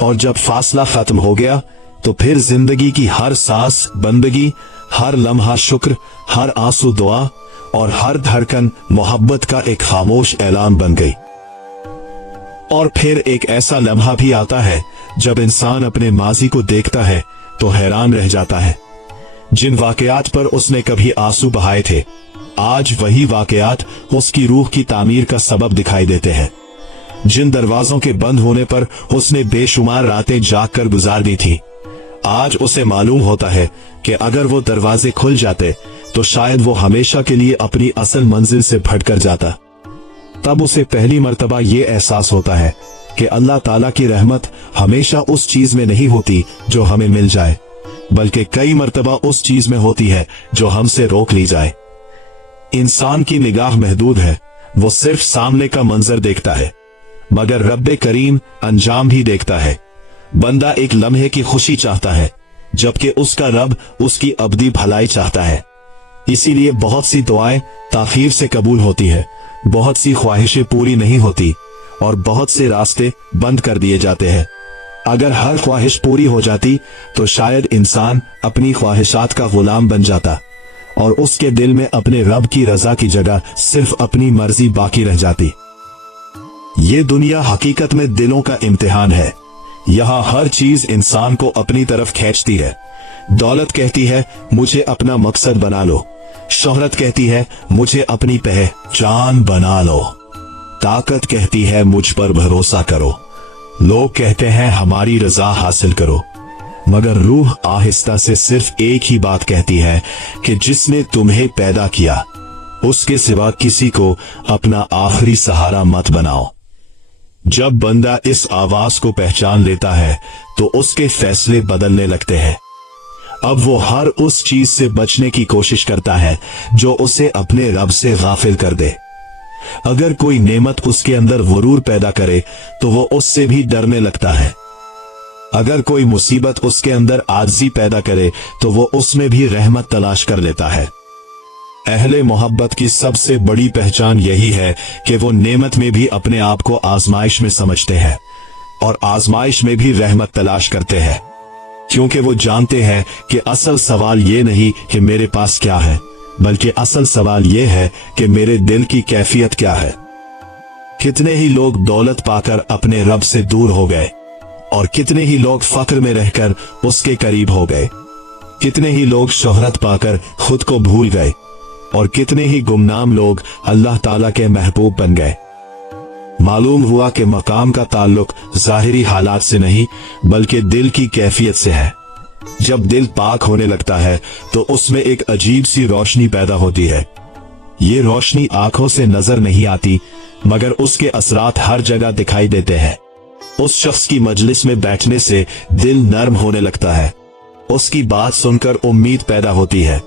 और जब फासला खत्म हो गया तो फिर जिंदगी की हर सांस बंदगी, हर लम्हा शुक्र, हर आंसू दुआ और हर धड़कन मोहब्बत का एक खामोश ऐलान बन गई। और फिर एक ऐसा लम्हा भी आता है जब इंसान अपने माजी को देखता है तो हैरान रह जाता है। जिन वाकयात पर उसने कभी आंसू बहाए थे, आज वही वाकयात उसकी रूह की तामीर का सबब दिखाई देते हैं। जिन दरवाजों के बंद होने पर उसने बेशुमार रातें जाग कर गुजार दी थी, आज उसे मालूम होता है कि अगर वो दरवाजे खुल जाते तो शायद वो हमेशा के लिए अपनी असल मंजिल से भटकर जाता। तब उसे पहली मर्तबा ये एहसास होता है कि अल्लाह ताला की रहमत हमेशा उस चीज में नहीं होती जो हमें मिल जाए, बल्कि कई मर्तबा उस चीज में होती है जो हमसे रोक ली जाए। इंसान की निगाह महदूद है, वो सिर्फ सामने का मंजर देखता है, मगर रब्बे करीम अंजाम भी देखता है। बंदा एक लम्हे की खुशी चाहता है, जबकि उसका रब उसकी अबदी भलाई चाहता है। इसीलिए बहुत सी दुआएं ताखीर से कबूल होती है, बहुत सी ख्वाहिशें पूरी नहीं होती और बहुत से रास्ते बंद कर दिए जाते हैं। अगर हर ख्वाहिश पूरी हो जाती तो शायद इंसान अपनी ख्वाहिशात का गुलाम बन जाता और उसके दिल में अपने रब की रजा की जगह सिर्फ अपनी मर्जी बाकी रह जाती। ये दुनिया हकीकत में दिलों का इम्तिहान है। यहाँ हर चीज इंसान को अपनी तरफ खींचती है। दौलत कहती है मुझे अपना मकसद बना लो, शोहरत कहती है मुझे अपनी पहचान बना लो, ताकत कहती है मुझ पर भरोसा करो, लोग कहते हैं हमारी रजा हासिल करो, मगर रूह आहिस्ता से सिर्फ एक ही बात कहती है कि जिसने तुम्हें पैदा किया उसके सिवा किसी को अपना आखिरी सहारा मत बनाओ। जब बंदा इस आवाज को पहचान लेता है तो उसके फैसले बदलने लगते हैं। अब वो हर उस चीज से बचने की कोशिश करता है जो उसे अपने रब से गाफिल कर दे। अगर कोई नेमत उसके अंदर गुरूर पैदा करे तो वो उससे भी डरने लगता है। अगर कोई मुसीबत उसके अंदर आजिज़ी पैदा करे तो वो उसमें भी रहमत तलाश कर लेता है। अहले मोहब्बत की सबसे बड़ी पहचान यही है कि वो नेमत में भी अपने आप को आजमाइश में समझते हैं और आजमाइश में भी रहमत तलाश करते हैं, क्योंकि वो जानते हैं कि असल सवाल ये नहीं कि मेरे पास क्या है, बल्कि असल सवाल ये है कि मेरे दिल की कैफियत क्या है। कितने ही लोग दौलत पाकर अपने रब से दूर हो गए और कितने ही लोग फक्र में रहकर उसके करीब हो गए। कितने ही लोग शोहरत पाकर खुद को भूल गए और कितने ही गुमनाम लोग अल्लाह ताला के महबूब बन गए। मालूम हुआ कि मकाम का ताल्लुक जाहिरी हालात से नहीं बल्कि दिल की कैफियत से है। जब दिल पाक होने लगता है तो उसमें एक अजीब सी रोशनी पैदा होती है। ये रोशनी आंखों से नजर नहीं आती मगर उसके असरात हर जगह दिखाई देते हैं। उस शख्स की मजलिस में बैठने से दिल नर्म होने लगता है, उसकी बात सुनकर उम्मीद पैदा होती है,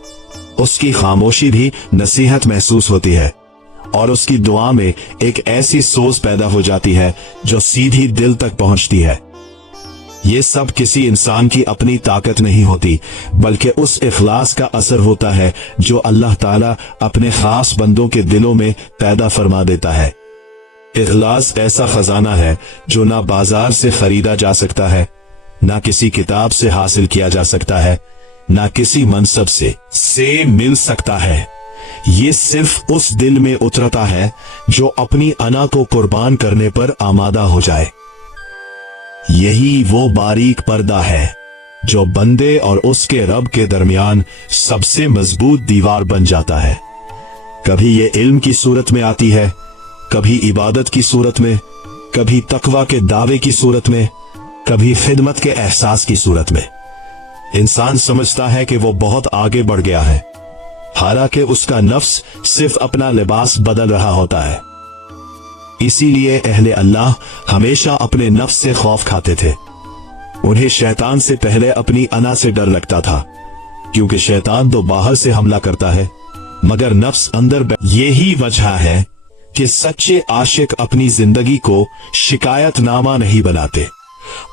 उसकी खामोशी भी नसीहत महसूस होती है और उसकी दुआ में एक ऐसी सोच पैदा हो जाती है जो सीधी दिल तक पहुंचती है। ये सब किसी इंसान की अपनी ताकत नहीं होती, बल्कि उस इखलास का असर होता है जो अल्लाह ताला अपने खास बंदों के दिलों में पैदा फरमा देता है। इखलास ऐसा खजाना है जो ना बाजार से खरीदा जा सकता है, ना किसी किताब से हासिल किया जा सकता है, ना किसी मनसब से मिल सकता है। ये सिर्फ उस दिल में उतरता है जो अपनी अना को कुर्बान करने पर आमादा हो जाए। यही वो बारीक पर्दा है जो बंदे और उसके रब के दरमियान सबसे मजबूत दीवार बन जाता है। कभी ये इल्म की सूरत में आती है, कभी इबादत की सूरत में, कभी तकवा के दावे की सूरत में, कभी खिदमत के एहसास की सूरत में। इंसान समझता है कि वो बहुत आगे बढ़ गया है, हालांकि उसका नफ्स सिर्फ अपना लिबास बदल रहा होता है। इसीलिए अहले अल्लाह हमेशा अपने नफ्स से खौफ खाते थे। उन्हें शैतान से पहले अपनी अना से डर लगता था, क्योंकि शैतान तो बाहर से हमला करता है मगर नफ्स अंदर। यही वजह है कि सच्चे आशिक अपनी जिंदगी को शिकायतनामा नहीं बनाते।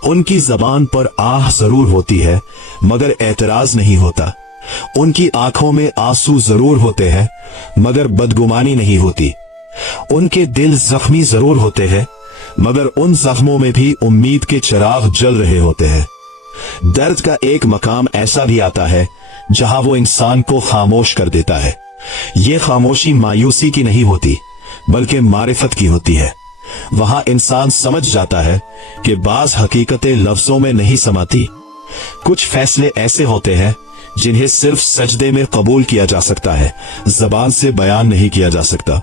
उनकी जबान पर आह जरूर होती है मगर एतराज नहीं होता। उनकी आंखों में आंसू जरूर होते हैं मगर बदगुमानी नहीं होती। उनके दिल जख्मी जरूर होते हैं मगर उन जख्मों में भी उम्मीद के चिराग जल रहे होते हैं। दर्द का एक मकाम ऐसा भी आता है जहां वो इंसान को खामोश कर देता है। ये खामोशी मायूसी की नहीं होती बल्कि मारिफत की होती है। वहां इंसान समझ जाता है कि बाज हकीकतें लफ्जों में नहीं समाती। कुछ फैसले ऐसे होते हैं जिन्हें सिर्फ सजदे में कबूल किया जा सकता है, जबान से बयान नहीं किया जा सकता।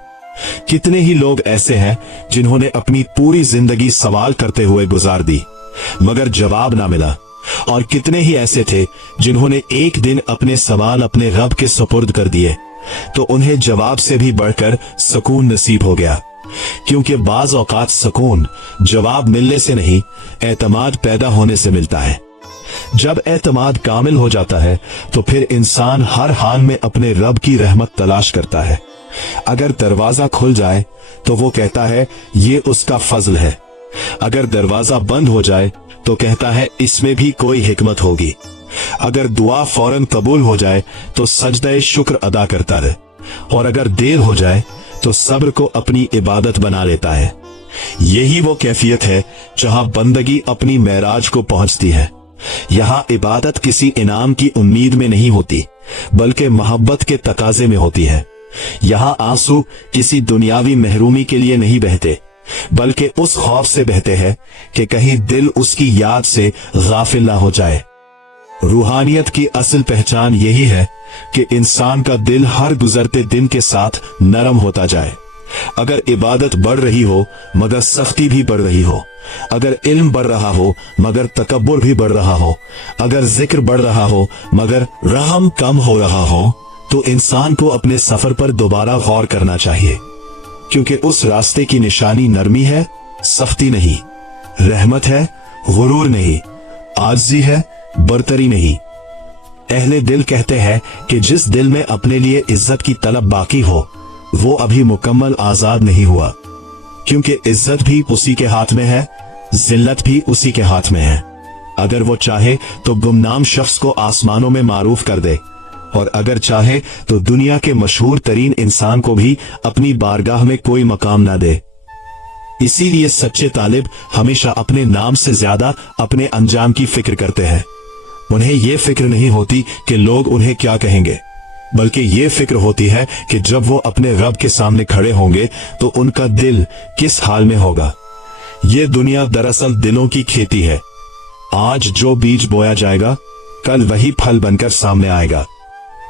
कितने ही लोग ऐसे हैं जिन्होंने अपनी पूरी जिंदगी सवाल करते हुए गुजार दी मगर जवाब ना मिला, और कितने ही ऐसे थे जिन्होंने एक दिन अपने सवाल अपने रब के सुपुर्द कर दिए तो उन्हें जवाब से भी बढ़कर सुकून नसीब हो गया। क्योंकि बाज औकात सुकून जवाब मिलने से नहीं, एतमाद पैदा होने से मिलता है। जब एतमाद कामिल हो जाता है तो फिर इंसान हर हाल में अपने रब की रहमत तलाश करता है। अगर दरवाजा खुल जाए तो वो कहता है ये उसका फजल है। अगर दरवाजा बंद हो जाए तो कहता है इसमें भी कोई हिकमत होगी। अगर दुआ फौरन कबूल हो जाए तो सजदे शुक्र अदा करता है, और अगर देर हो जाए तो सब्र को अपनी इबादत बना लेता है। यही वो कैफियत है जहां बंदगी अपनी मेराज को पहुंचती है। यहाँ इबादत किसी इनाम की उम्मीद में नहीं होती बल्कि मोहब्बत के तकाजे में होती है। यहाँ आंसू किसी दुनियावी महरूमी के लिए नहीं बहते बल्कि उस खौफ से बहते हैं कि कहीं दिल उसकी याद से गाफिल ना हो जाए। रूहानियत की असल पहचान यही है कि इंसान का दिल हर गुजरते दिन के साथ नरम होता जाए। अगर इबादत बढ़ रही हो मगर सख्ती भी बढ़ रही हो, अगर इल्म बढ़ रहा हो मगर तकब्बुर भी बढ़ रहा हो, अगर जिक्र बढ़ रहा हो मगर रहम कम हो रहा हो, तो इंसान को अपने सफर पर दोबारा गौर करना चाहिए। क्योंकि उस रास्ते की निशानी नरमी है, सख्ती नहीं। रहमत है, गुरूर नहीं। आजिज़ी है, बरतरी नहीं। अहले दिल कहते हैं कि जिस दिल में अपने लिए इज्जत की तलब बाकी हो वो अभी मुकम्मल आजाद नहीं हुआ। क्योंकि इज्जत भी उसी के हाथ में है, जिल्लत भी उसी के हाथ में है। अगर वो चाहे तो गुमनाम शख्स को आसमानों में मारूफ कर दे, और अगर चाहे तो दुनिया के मशहूर तरीन इंसान को भी अपनी बारगाह में कोई मकाम ना दे। इसीलिए सच्चे तालिब हमेशा अपने नाम से ज्यादा अपने अंजाम की फिक्र करते हैं। उन्हें यह फिक्र नहीं होती कि लोग उन्हें क्या कहेंगे, बल्कि ये फिक्र होती है कि जब वो अपने रब के सामने खड़े होंगे तो उनका दिल किस हाल में होगा। ये दुनिया दरअसल दिलों की खेती है। आज जो बीज बोया जाएगा कल वही फल बनकर सामने आएगा।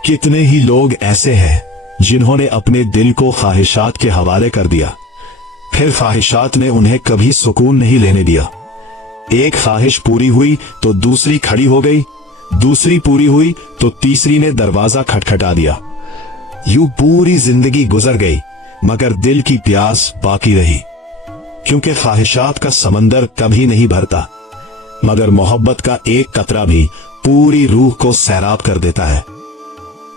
कितने ही लोग ऐसे हैं जिन्होंने अपने दिल को ख्वाहिशात के हवाले कर दिया, फिर ख्वाहिशात ने उन्हें कभी सुकून नहीं लेने दिया। एक ख्वाहिश पूरी हुई तो दूसरी खड़ी हो गई, दूसरी पूरी हुई तो तीसरी ने दरवाजा खटखटा दिया। यूं पूरी जिंदगी गुजर गई मगर दिल की प्यास बाकी रही। क्योंकि ख्वाहिशात का समंदर कभी नहीं भरता मगर मोहब्बत का एक कतरा भी पूरी रूह को सैराब कर देता है।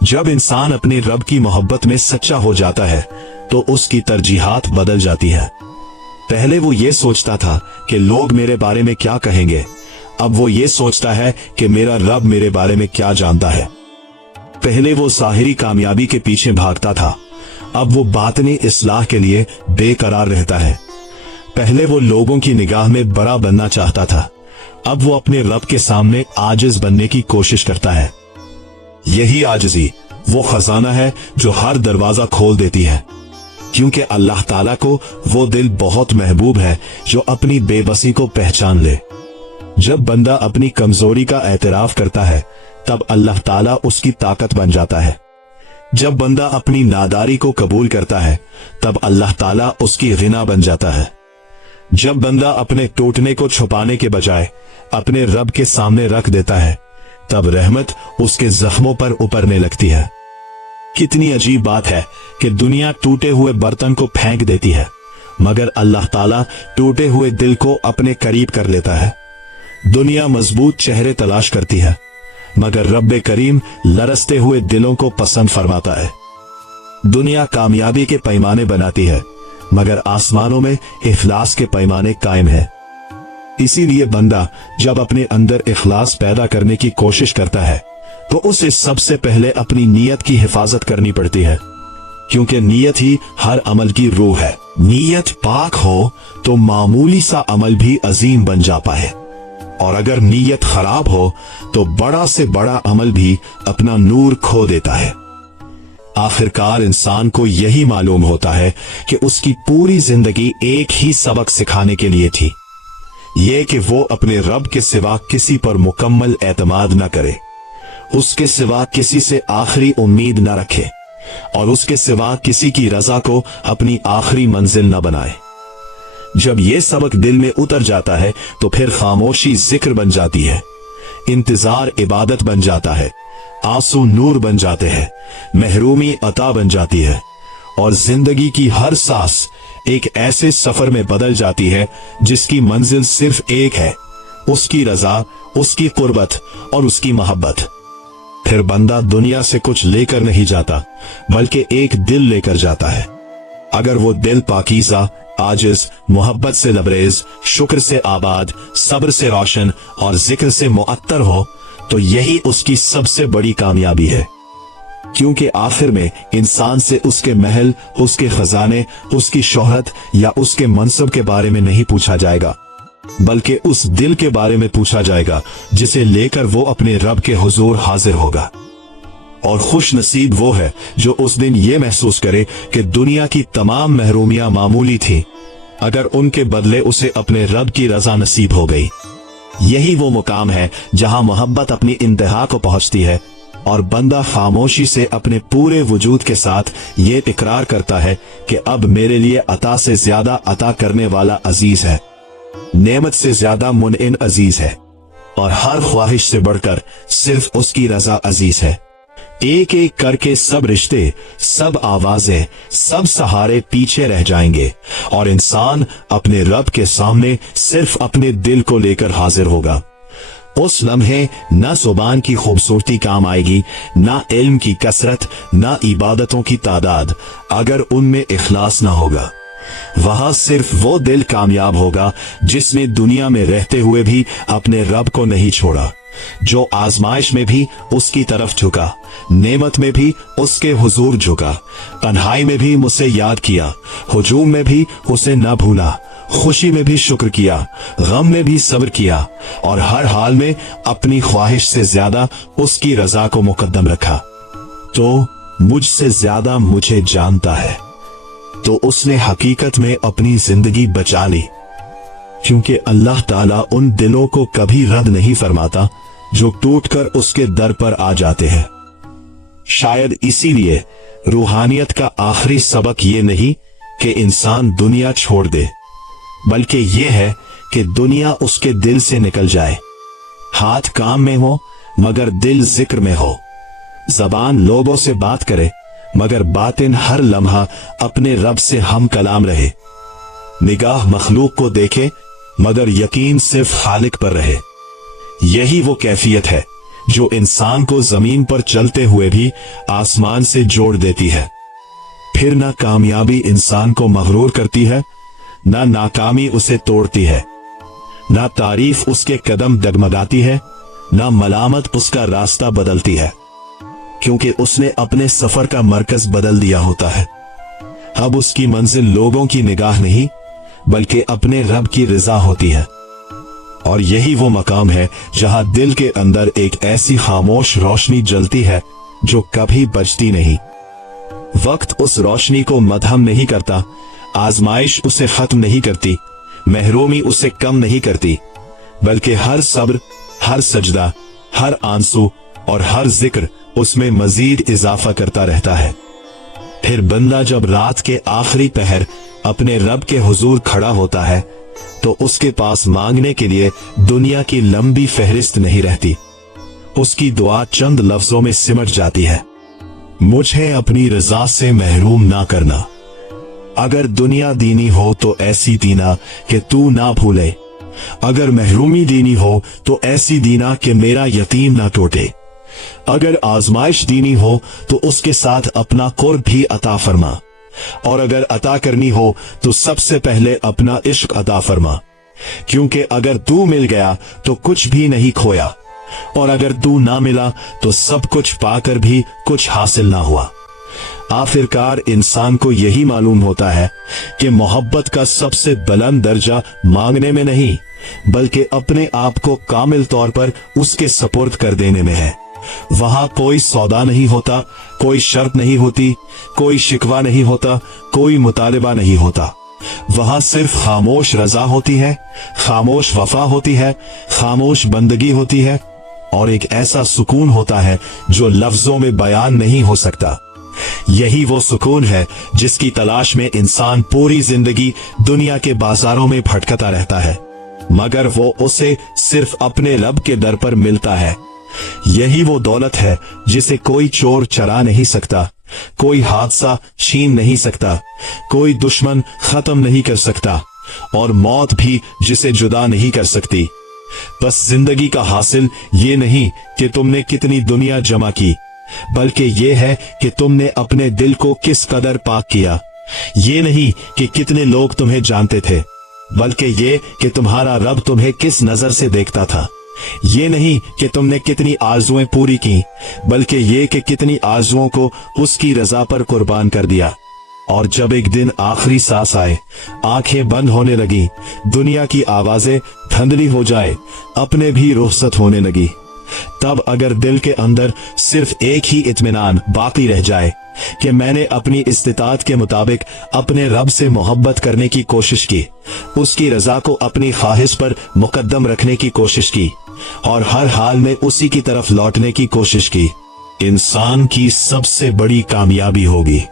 जब इंसान अपने रब की मोहब्बत में सच्चा हो जाता है तो उसकी तरजीहात बदल जाती है। पहले वो ये सोचता था कि लोग मेरे बारे में क्या कहेंगे, अब वो ये सोचता है कि मेरा रब मेरे बारे में क्या जानता है। पहले वो ज़ाहिरी कामयाबी के पीछे भागता था, अब वो बातनी इस्लाह के लिए बेकरार रहता है। पहले वो लोगों की निगाह में बड़ा बनना चाहता था, अब वो अपने रब के सामने आजिज बनने की कोशिश करता है। यही आजिज़ी वो खजाना है जो हर दरवाजा खोल देती है, क्योंकि अल्लाह ताला को वो दिल बहुत महबूब है जो अपनी बेबसी को पहचान ले। जब बंदा अपनी कमजोरी का एतराफ करता है तब अल्लाह ताला उसकी ताकत बन जाता है। जब बंदा अपनी नादारी को कबूल करता है तब अल्लाह ताला उसकी गिना बन जाता है। जब बंदा अपने टूटने को छुपाने के बजाय अपने रब के सामने रख देता है तब रहमत उसके जख्मों पर उतरने लगती है। कितनी अजीब बात है कि दुनिया टूटे हुए बर्तन को फेंक देती है, मगर अल्लाह ताला टूटे हुए दिल को अपने करीब कर लेता है। दुनिया मजबूत चेहरे तलाश करती है, मगर रब्बे करीम लरसते हुए दिलों को पसंद फरमाता है। दुनिया कामयाबी के पैमाने बनाती है, मगर आसमानों में इखलास के पैमाने कायम है। इसीलिए बंदा जब अपने अंदर इखलास पैदा करने की कोशिश करता है तो उसे सबसे पहले अपनी नीयत की हिफाजत करनी पड़ती है, क्योंकि नीयत ही हर अमल की रूह है। नीयत पाक हो तो मामूली सा अमल भी अजीम बन जाता है, और अगर नीयत खराब हो तो बड़ा से बड़ा अमल भी अपना नूर खो देता है। आखिरकार इंसान को यही मालूम होता है कि उसकी पूरी जिंदगी एक ही सबक सिखाने के लिए थी, ये कि वो अपने रब के सिवा किसी पर मुकम्मल एतमाद न करे, उसके सिवा किसी से आखिरी उम्मीद न रखे और उसके सिवा किसी की रजा को अपनी आखिरी मंजिल न बनाए। जब ये सबक दिल में उतर जाता है तो फिर खामोशी जिक्र बन जाती है, इंतजार इबादत बन जाता है, आंसू नूर बन जाते हैं, महरूमी अता बन जाती है, और जिंदगी की हर सांस एक ऐसे सफर में बदल जाती है जिसकी मंजिल सिर्फ एक है, उसकी रजा, उसकी कुर्बत और उसकी मोहब्बत। फिर बंदा दुनिया से कुछ लेकर नहीं जाता, बल्कि एक दिल लेकर जाता है। अगर वो दिल पाकीज़ा, आजिज, मोहब्बत से लबरेज, शुक्र से आबाद, सब्र से रोशन और जिक्र से मुअत्तर हो तो यही उसकी सबसे बड़ी कामयाबी है, क्योंकि आखिर में इंसान से उसके महल, उसके खजाने, उसकी शोहरत या उसके मनसब के बारे में नहीं पूछा जाएगा, बल्कि उस दिल के बारे में पूछा जाएगा जिसे लेकर वो अपने रब के हुजूर हाजिर होगा। और खुश नसीब वो है जो उस दिन ये महसूस करे कि दुनिया की तमाम महरूमियां मामूली थी अगर उनके बदले उसे अपने रब की रजा नसीब हो गई। यही वो मुकाम है जहां मोहब्बत अपनी इंतहा को पहुंचती है और बंदा खामोशी से अपने पूरे वजूद के साथ ये इकरार करता है कि अब मेरे लिए अता से ज्यादा अता करने वाला अजीज है, नेमत से ज्यादा मुनइन अजीज है, और हर ख्वाहिश से बढ़कर सिर्फ उसकी रजा अजीज है। एक एक करके सब रिश्ते, सब आवाजें, सब सहारे पीछे रह जाएंगे और इंसान अपने रब के सामने सिर्फ अपने दिल को लेकर हाजिर होगा। उस लम्हे न जुबान की खूबसूरती काम आएगी, न इल्म की कसरत, न इबादतों की तादाद, अगर उनमें इखलास न होगा। वहां सिर्फ वो दिल कामयाब होगा जिसने दुनिया में रहते हुए भी अपने रब को नहीं छोड़ा, जो आजमाइश में भी उसकी तरफ झुका, नेमत में भी उसके हुजूर झुका, तन्हाई में भी मुझसे याद किया, हुजूम में भी उसे न भूला, खुशी में भी शुक्र किया, गम में भी सब्र किया, और हर हाल में अपनी ख्वाहिश से ज्यादा उसकी रजा को मुकद्दम रखा। तो मुझसे ज्यादा मुझे जानता है, तो उसने हकीकत में अपनी जिंदगी बचा ली, क्योंकि अल्लाह ताला उन दिलों को कभी रद्द नहीं फरमाता जो टूटकर उसके दर पर आ जाते हैं। शायद इसीलिए रूहानियत का आखिरी सबक ये नहीं कि इंसान दुनिया छोड़ दे, बल्कि ये है कि दुनिया उसके दिल से निकल जाए। हाथ काम में हो मगर दिल जिक्र में हो, जबान लोगों से बात करे मगर बातिन हर लम्हा अपने रब से हम कलाम रहे, निगाह मखलूक को देखे मगर यकीन सिर्फ खालिक पर रहे। यही वो कैफियत है जो इंसान को जमीन पर चलते हुए भी आसमान से जोड़ देती है। फिर ना कामयाबी इंसान को मगरूर करती है, ना नाकामी उसे तोड़ती है, ना तारीफ उसके कदम डगमगाती है, ना मलामत उसका रास्ता बदलती है, क्योंकि उसने अपने सफर का मरकज बदल दिया होता है। अब उसकी मंजिल लोगों की निगाह नहीं बल्कि अपने रब की रजा होती है। और यही वो मकाम है जहां दिल के अंदर एक ऐसी खामोश रोशनी जलती है जो कभी बुझती नहीं। वक्त उस रोशनी को मदहम नहीं करता, आजमाइश उसे खत्म नहीं करती, महरूमी उसे कम नहीं करती, बल्कि हर सब्र, हर सजदा, हर आंसू और हर जिक्र उसमें मजीद इजाफा करता रहता है। फिर बंदा जब रात के आखिरी पहर अपने रब के हुजूर खड़ा होता है तो उसके पास मांगने के लिए दुनिया की लंबी फहरिस्त नहीं रहती। उसकी दुआ चंद लफ्जों में सिमट जाती है, मुझे अपनी रजा से महरूम ना करना। अगर दुनिया दीनी हो तो ऐसी दीना कि तू ना भूले, अगर महरूमी दीनी हो तो ऐसी दीना कि मेरा यतीम ना टूटे, अगर आजमाइश दीनी हो तो उसके साथ अपना कुर्ब भी अता फरमा, और अगर अता करनी हो तो सबसे पहले अपना इश्क अता फरमा, क्योंकि अगर तू मिल गया तो कुछ भी नहीं खोया, और अगर तू ना मिला तो सब कुछ पाकर भी कुछ हासिल ना हुआ। आखिरकार इंसान को यही मालूम होता है कि मोहब्बत का सबसे बुलंद दर्जा मांगने में नहीं बल्कि अपने आप को कामिल तौर पर उसके सपुर्द कर देने में है। वहां कोई सौदा नहीं होता, कोई शर्त नहीं होती, कोई शिकवा नहीं होता, कोई मुतालिबा नहीं होता। वहां सिर्फ खामोश रजा होती है, खामोश वफा होती है, खामोश बंदगी होती है, और एक ऐसा सुकून होता है जो लफ्जों में बयान नहीं हो सकता। यही वो सुकून है जिसकी तलाश में इंसान पूरी जिंदगी दुनिया के बाजारों में भटकता रहता है, मगर वो उसे सिर्फ अपने रब के दर पर मिलता है। यही वो दौलत है जिसे कोई चोर चरा नहीं सकता, कोई हादसा छीन नहीं सकता, कोई दुश्मन खत्म नहीं कर सकता, और मौत भी जिसे जुदा नहीं कर सकती। बस जिंदगी का हासिल ये नहीं कि तुमने कितनी दुनिया जमा की, बल्कि ये है कि तुमने अपने दिल को किस कदर पाक किया। ये नहीं कि कितने लोग तुम्हें जानते थे, बल्कि ये कि तुम्हारा रब तुम्हें किस नजर से देखता था। ये नहीं कि तुमने कितनी आरजुएं पूरी की, बल्कि ये कि कितनी आरजुओं को उसकी रजा पर कुर्बान कर दिया। और जब एक दिन आखिरी सांस आए, आंखें बंद होने लगी, दुनिया की आवाजें धंधली हो जाए, अपने भी रुखसत होने लगी, तब अगर दिल के अंदर सिर्फ एक ही इत्मीनान बाकी रह जाए कि मैंने अपनी इस्तिताअत के मुताबिक अपने रब से मोहब्बत करने की कोशिश की, उसकी रजा को अपनी ख्वाहिश पर मुकद्दम रखने की कोशिश की, और हर हाल में उसी की तरफ लौटने की कोशिश की, इंसान की सबसे बड़ी कामयाबी होगी।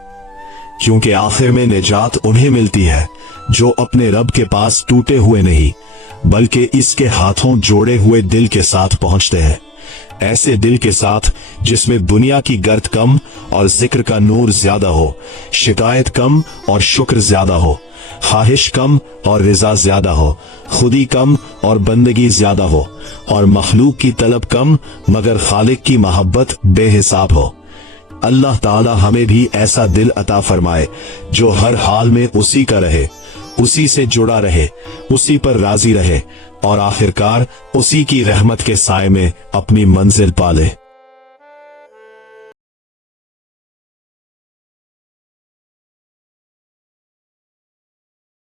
क्योंकि आखिर में निजात उन्हें मिलती है जो अपने रब के पास टूटे हुए नहीं बल्कि इसके हाथों जोड़े हुए दिल के साथ पहुंचते हैं। ऐसे दिल के साथ जिसमें दुनिया की गर्द कम और जिक्र का नूर ज्यादा हो, शिकायत कम और शुक्र ज्यादा हो, ख्वाहिश कम और रिजा ज्यादा हो, खुदी कम और बंदगी ज्यादा हो, और मखलूक की तलब कम मगर खालिक की मोहब्बत बेहिसाब हो। अल्लाह ताला हमें भी ऐसा दिल अता फरमाए जो हर हाल में उसी का रहे, उसी से जुड़ा रहे, उसी पर राजी रहे, और आखिरकार उसी की रहमत के साए में अपनी मंजिल पाले।